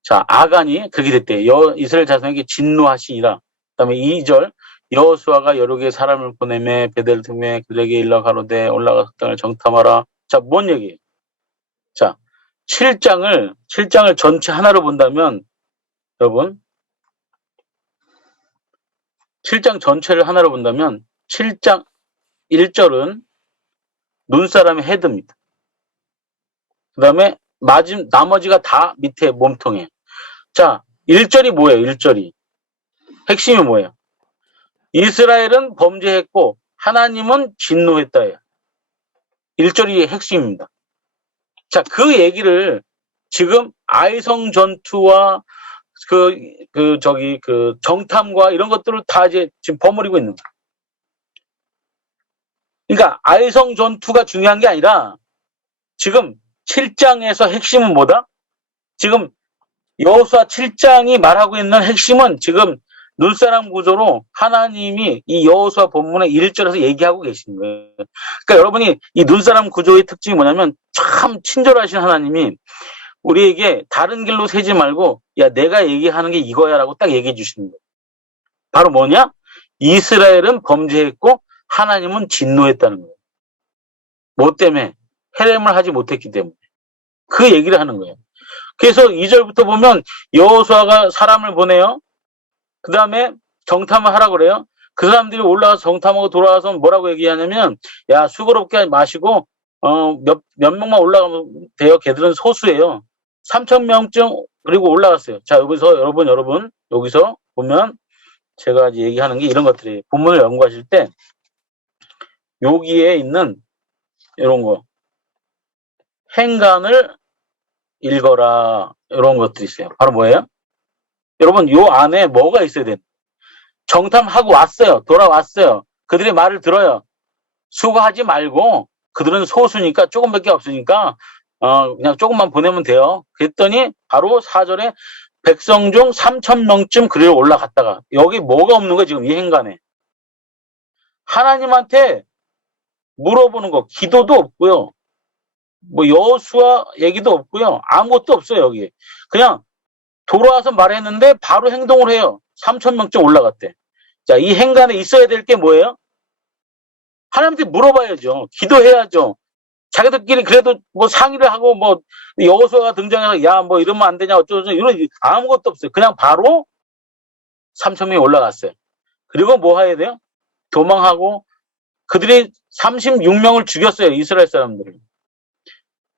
자, 아간이 그렇게 됐대요. 이스라엘 자손에게 진노하시니라. 그 다음에 2절. 여호수아가 여러 개의 사람을 보내매 베델 틈에 그들에게 일러 가로되 올라가서 땅을 정탐하라. 자, 뭔 얘기예요? 자, 7장을 전체 하나로 본다면, 여러분, 7장 전체를 하나로 본다면, 7장 1절은 눈사람의 헤드입니다. 그 다음에, 나머지가 다 밑에 몸통이에요. 자, 1절이 뭐예요, 1절이? 핵심이 뭐예요? 이스라엘은 범죄했고, 하나님은 진노했다예요. 1절이 핵심입니다. 자, 그 얘기를 지금 아이성 전투와 정탐과 이런 것들을 다 이제 지금 버무리고 있는 거예요. 그러니까 아이성 전투가 중요한 게 아니라 지금 7장에서 핵심은 뭐다? 지금 여호수아 7장이 말하고 있는 핵심은 지금 눈사람 구조로 하나님이 이 여호수아 본문의 1절에서 얘기하고 계시는 거예요. 그러니까 여러분이 이 눈사람 구조의 특징이 뭐냐면 참 친절하신 하나님이 우리에게 다른 길로 새지 말고 야 내가 얘기하는 게 이거야 라고 딱 얘기해 주시는 거예요. 바로 뭐냐? 이스라엘은 범죄했고 하나님은 진노했다는 거예요. 뭐 때문에? 헤렘을 하지 못했기 때문에. 그 얘기를 하는 거예요. 그래서 2절부터 보면 여호수아가 사람을 보내요. 그 다음에 정탐을 하라고 그래요. 그 사람들이 올라가서 정탐하고 돌아와서 뭐라고 얘기하냐면 야 수고롭게 마시고 몇 명만 올라가면 돼요. 걔들은 소수예요. 3,000명쯤 그리고 올라갔어요. 자 여기서 여러분 여기서 보면 제가 이제 얘기하는 게 이런 것들이에요. 본문을 연구하실 때 여기에 있는 이런 거 행간을 읽어라 이런 것들이 있어요. 바로 뭐예요? 여러분 요 안에 뭐가 있어야 돼요? 정탐하고 왔어요. 돌아왔어요. 그들의 말을 들어요. 수고하지 말고 그들은 소수니까 조금밖에 없으니까 그냥 조금만 보내면 돼요. 그랬더니 바로 4절에 백성 중 3,000명쯤 그리로 올라갔다가 여기 뭐가 없는 거예요 지금 이 행간에. 하나님한테 물어보는 거 기도도 없고요. 뭐 여호수아 얘기도 없고요. 아무것도 없어요 여기. 그냥 돌아와서 말했는데 바로 행동을 해요. 3,000명쯤 올라갔대. 자, 이 행간에 있어야 될 게 뭐예요? 하나님한테 물어봐야죠. 기도해야죠. 자기들끼리 그래도 뭐 상의를 하고 뭐 여호수아가 등장해서 야 뭐 이러면 안 되냐 어쩌고 이런 아무것도 없어요. 그냥 바로 3,000명이 올라갔어요. 그리고 뭐 해야 돼요? 도망하고 그들이 36명을 죽였어요. 이스라엘 사람들을.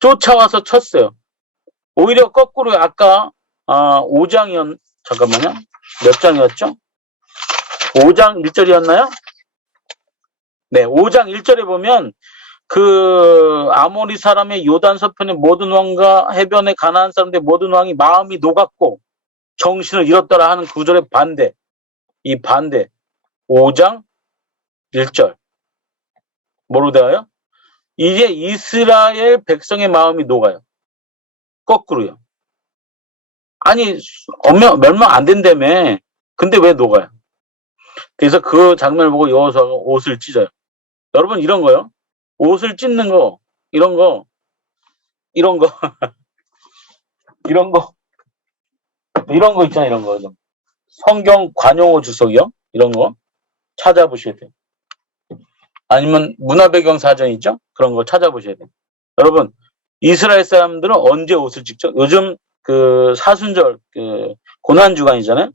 쫓아와서 쳤어요. 오히려 거꾸로 아까 5장이었, 잠깐만요. 몇 장이었죠? 5장 1절이었나요? 네, 5장 1절에 보면 그 아모리 사람의 요단 서편의 모든 왕과 해변의 가나안 사람들의 모든 왕이 마음이 녹았고 정신을 잃었더라 하는 구절의 반대. 이 반대. 5장 1절. 뭐로 되어요? 이제 이스라엘 백성의 마음이 녹아요. 거꾸로요. 아니, 멸망 안 된다며. 근데 왜 녹아요? 그래서 그 장면을 보고 여호수아가 옷을 찢어요. 여러분, 이런 거요. 옷을 찢는 거, 이런 거, 이런 거, 이런 거, 이런 거 있잖아요, 이런 거. 성경 관용어 주석이요? 이런 거 찾아보셔야 돼요. 아니면 문화배경 사전 있죠? 그런 거 찾아보셔야 돼요. 여러분, 이스라엘 사람들은 언제 옷을 찢죠? 요즘 그 사순절, 그 고난주간이잖아요?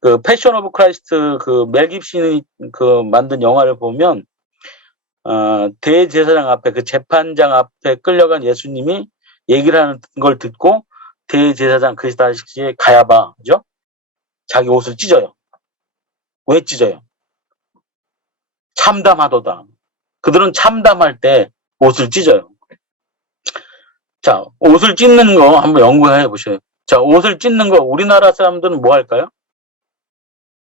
그 패션 오브 크라이스트 그 멜 깁슨이 그 만든 영화를 보면, 대제사장 앞에, 그 재판장 앞에 끌려간 예수님이 얘기를 하는 걸 듣고 대제사장 그 당시에 가야바, 그죠? 자기 옷을 찢어요. 왜 찢어요? 참담하도다. 그들은 참담할 때 옷을 찢어요. 자, 옷을 찢는 거 한번 연구해 보셔요. 자, 옷을 찢는 거 우리나라 사람들은 뭐 할까요?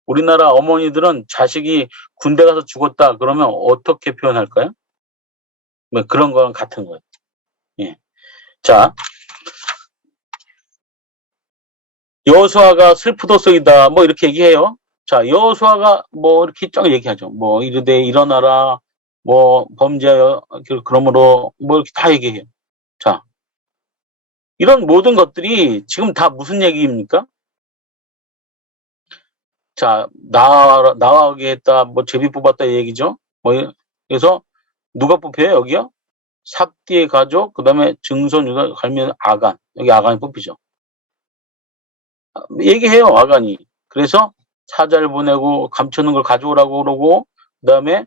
우리나라 어머니들은 자식이 군대 가서 죽었다 그러면 어떻게 표현할까요? 뭐 그런 거랑 같은 거예요. 예. 자, 여호수아가 슬프도소이다 뭐 이렇게 얘기해요. 자, 여호수아가 뭐 이렇게 쫙 얘기하죠. 뭐 이르되 일어나라, 뭐 범죄하여 그러므로 뭐 이렇게 다 얘기해요. 자, 이런 모든 것들이 지금 다 무슨 얘기입니까? 자, 나가게 했다, 뭐 제비 뽑았다 이 얘기죠. 뭐 그래서 누가 뽑혀요 여기요? 삽디의 가족, 그 다음에 증손 유다 갈면 아간, 여기 아간이 뽑히죠. 얘기해요 아간이. 그래서 사자를 보내고 감추는 걸 가져오라고 그러고, 그 다음에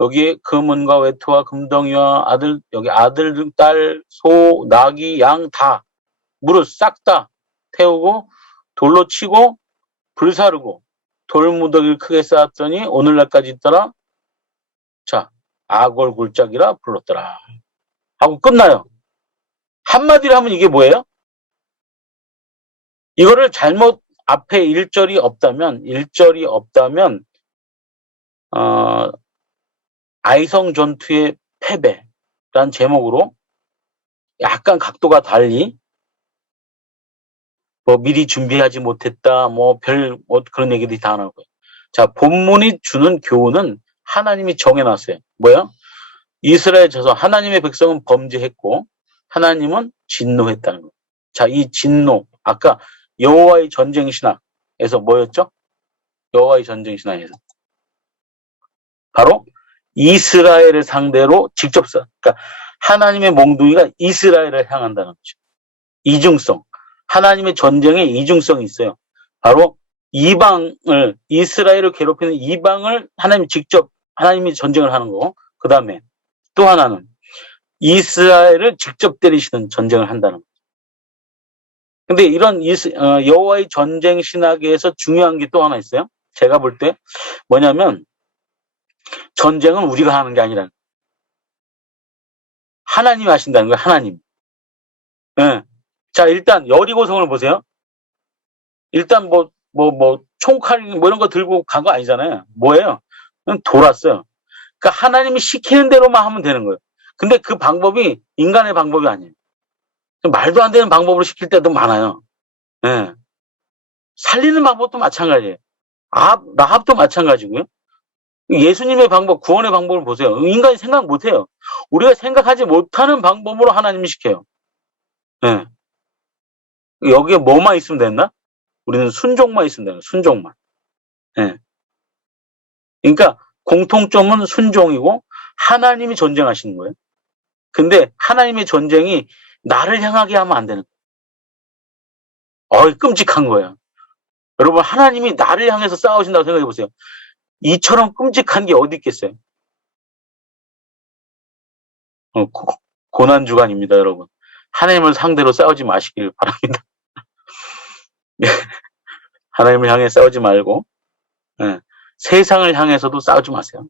여기에 금은과 외투와 금덩이와 아들, 여기 아들, 딸, 소, 나귀, 양 다 물을 싹 다 태우고 돌로 치고 불사르고 돌무더기를 크게 쌓았더니 오늘날까지 있더라. 자, 아골골짜기라 불렀더라 하고 끝나요. 한마디로 하면 이게 뭐예요? 이거를 잘못 앞에 1절이 없다면 아이성 전투의 패배라는 제목으로 약간 각도가 달리 뭐 미리 준비하지 못했다 뭐 그런 얘기들이 다 나오고요. 자, 본문이 주는 교훈은 하나님이 정해놨어요. 뭐야? 이스라엘 자손 하나님의 백성은 범죄했고 하나님은 진노했다는 거예요. 자, 이 진노 아까 여호와의 전쟁 신학에서 뭐였죠? 여호와의 전쟁 신학에서 바로 이스라엘을 상대로 직접 그러니까 하나님의 몽둥이가 이스라엘을 향한다는 거죠. 이중성. 하나님의 전쟁에 이중성이 있어요. 바로 이스라엘을 괴롭히는 이방을 하나님이 전쟁을 하는 거고, 그 다음에 또 하나는 이스라엘을 직접 때리시는 전쟁을 한다는 거죠. 근데 이런 여호와의 전쟁 신학에서 중요한 게 또 하나 있어요. 제가 볼 때 뭐냐면 전쟁은 우리가 하는 게 아니라 하나님이 하신다는 거예요. 하나님. 네. 자, 일단 여리고성을 보세요. 일단 총칼 뭐 이런 거 들고 간 거 아니잖아요. 뭐예요? 그냥 돌았어요. 그러니까 하나님이 시키는 대로만 하면 되는 거예요. 근데 그 방법이 인간의 방법이 아니에요. 말도 안 되는 방법으로 시킬 때도 많아요. 네. 살리는 방법도 마찬가지예요. 라합도 마찬가지고요. 예수님의 방법, 구원의 방법을 보세요. 인간이 생각 못해요. 우리가 생각하지 못하는 방법으로 하나님이 시켜요. 네. 여기에 뭐만 있으면 됐나? 우리는 순종만 있으면 되는 거예요. 순종만. 네. 그러니까 공통점은 순종이고 하나님이 전쟁하시는 거예요. 근데 하나님의 전쟁이 나를 향하게 하면 안 되는 거예요. 끔찍한 거예요. 여러분, 하나님이 나를 향해서 싸우신다고 생각해 보세요. 이처럼 끔찍한 게 어디 있겠어요? 고난주간입니다, 여러분. 하나님을 상대로 싸우지 마시길 바랍니다. 하나님을 향해 싸우지 말고, 예, 세상을 향해서도 싸우지 마세요.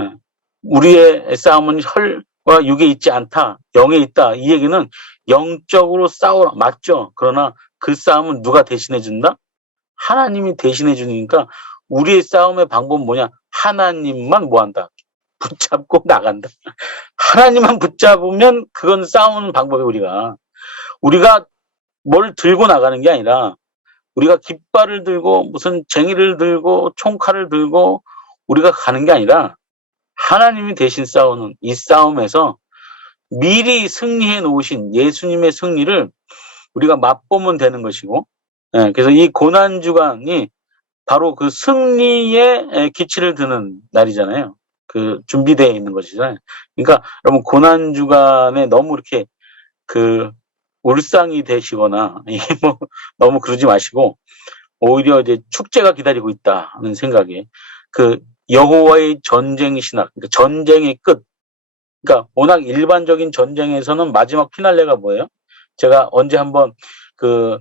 예, 우리의 싸움은 혈과 육에 있지 않다, 영에 있다. 이 얘기는 영적으로 싸우라, 맞죠? 그러나 그 싸움은 누가 대신해 준다? 하나님이 대신해 주니까 우리의 싸움의 방법은 뭐냐? 하나님만 뭐한다? 붙잡고 나간다. 하나님만 붙잡으면 그건 싸우는 방법이 우리가 뭘 들고 나가는 게 아니라 우리가 깃발을 들고 무슨 쟁이를 들고 총칼을 들고 우리가 가는 게 아니라 하나님이 대신 싸우는 이 싸움에서 미리 승리해 놓으신 예수님의 승리를 우리가 맛보면 되는 것이고, 예, 그래서 이 고난주간이 바로 그 승리의 기치를 드는 날이잖아요. 그 준비되어 있는 것이잖아요. 그러니까 여러분 고난주간에 너무 이렇게 그 울상이 되시거나 뭐 너무 그러지 마시고 오히려 이제 축제가 기다리고 있다는 생각에 그 여호와의 전쟁 신학, 그러니까 전쟁의 끝. 그러니까 워낙 일반적인 전쟁에서는 마지막 피날레가 뭐예요? 제가 언제 한번 그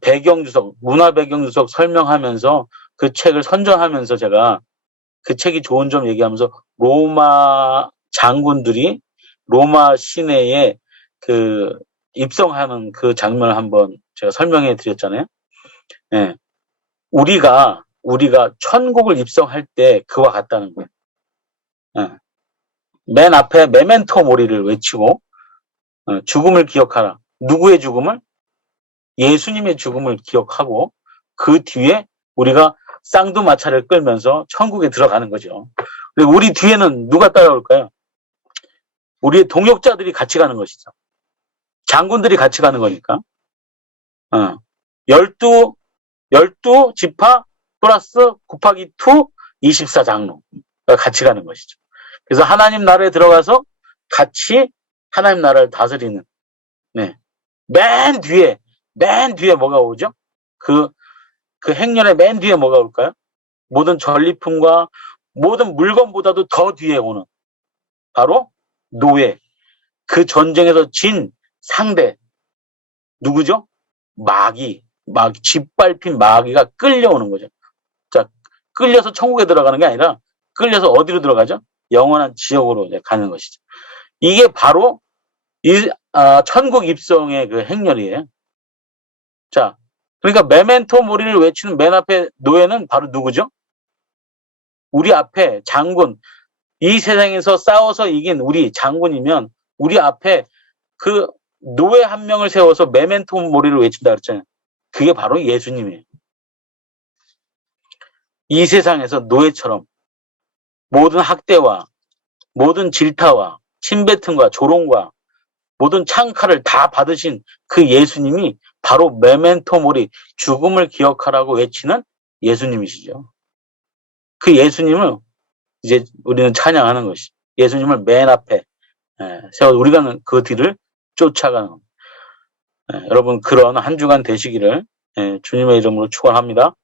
배경주석, 문화 배경주석 설명하면서 그 책을 선전하면서 제가 그 책이 좋은 점 얘기하면서 로마 장군들이 로마 시내에 그 입성하는 그 장면을 한번 제가 설명해 드렸잖아요. 예. 우리가 천국을 입성할 때 그와 같다는 거예요. 예. 맨 앞에 메멘토 모리를 외치고 죽음을 기억하라. 누구의 죽음을? 예수님의 죽음을 기억하고 그 뒤에 우리가 쌍두마차를 끌면서 천국에 들어가는 거죠. 그리고 우리 뒤에는 누가 따라올까요? 우리의 동역자들이 같이 가는 것이죠. 장군들이 같이 가는 거니까. 12 지파 플러스 곱하기 2, 24장로가 같이 가는 것이죠. 그래서 하나님 나라에 들어가서 같이 하나님 나라를 다스리는, 네. 맨 뒤에 뭐가 오죠? 그 행렬의 맨 뒤에 뭐가 올까요? 모든 전리품과 모든 물건보다도 더 뒤에 오는 바로 노예. 그 전쟁에서 진 상대 누구죠? 마귀, 짓밟힌 마귀가 끌려오는 거죠. 자, 끌려서 천국에 들어가는 게 아니라 끌려서 어디로 들어가죠? 영원한 지옥으로 이제 가는 것이죠. 이게 바로 천국 입성의 그 행렬이에요. 자, 그러니까 메멘토 모리를 외치는 맨 앞에 노예는 바로 누구죠? 우리 앞에 장군, 이 세상에서 싸워서 이긴 우리 장군이면 우리 앞에 그 노예 한 명을 세워서 메멘토 모리를 외친다 그랬잖아요. 그게 바로 예수님이에요. 이 세상에서 노예처럼 모든 학대와 모든 질타와 침뱉음과 조롱과 모든 창칼을 다 받으신 그 예수님이 바로 메멘토 모리, 죽음을 기억하라고 외치는 예수님이시죠. 그 예수님을 이제 우리는 찬양하는 것이 예수님을 맨 앞에 세워 우리가 그 뒤를 쫓아가는 겁니다. 여러분 그런 한 주간 되시기를 주님의 이름으로 축원합니다.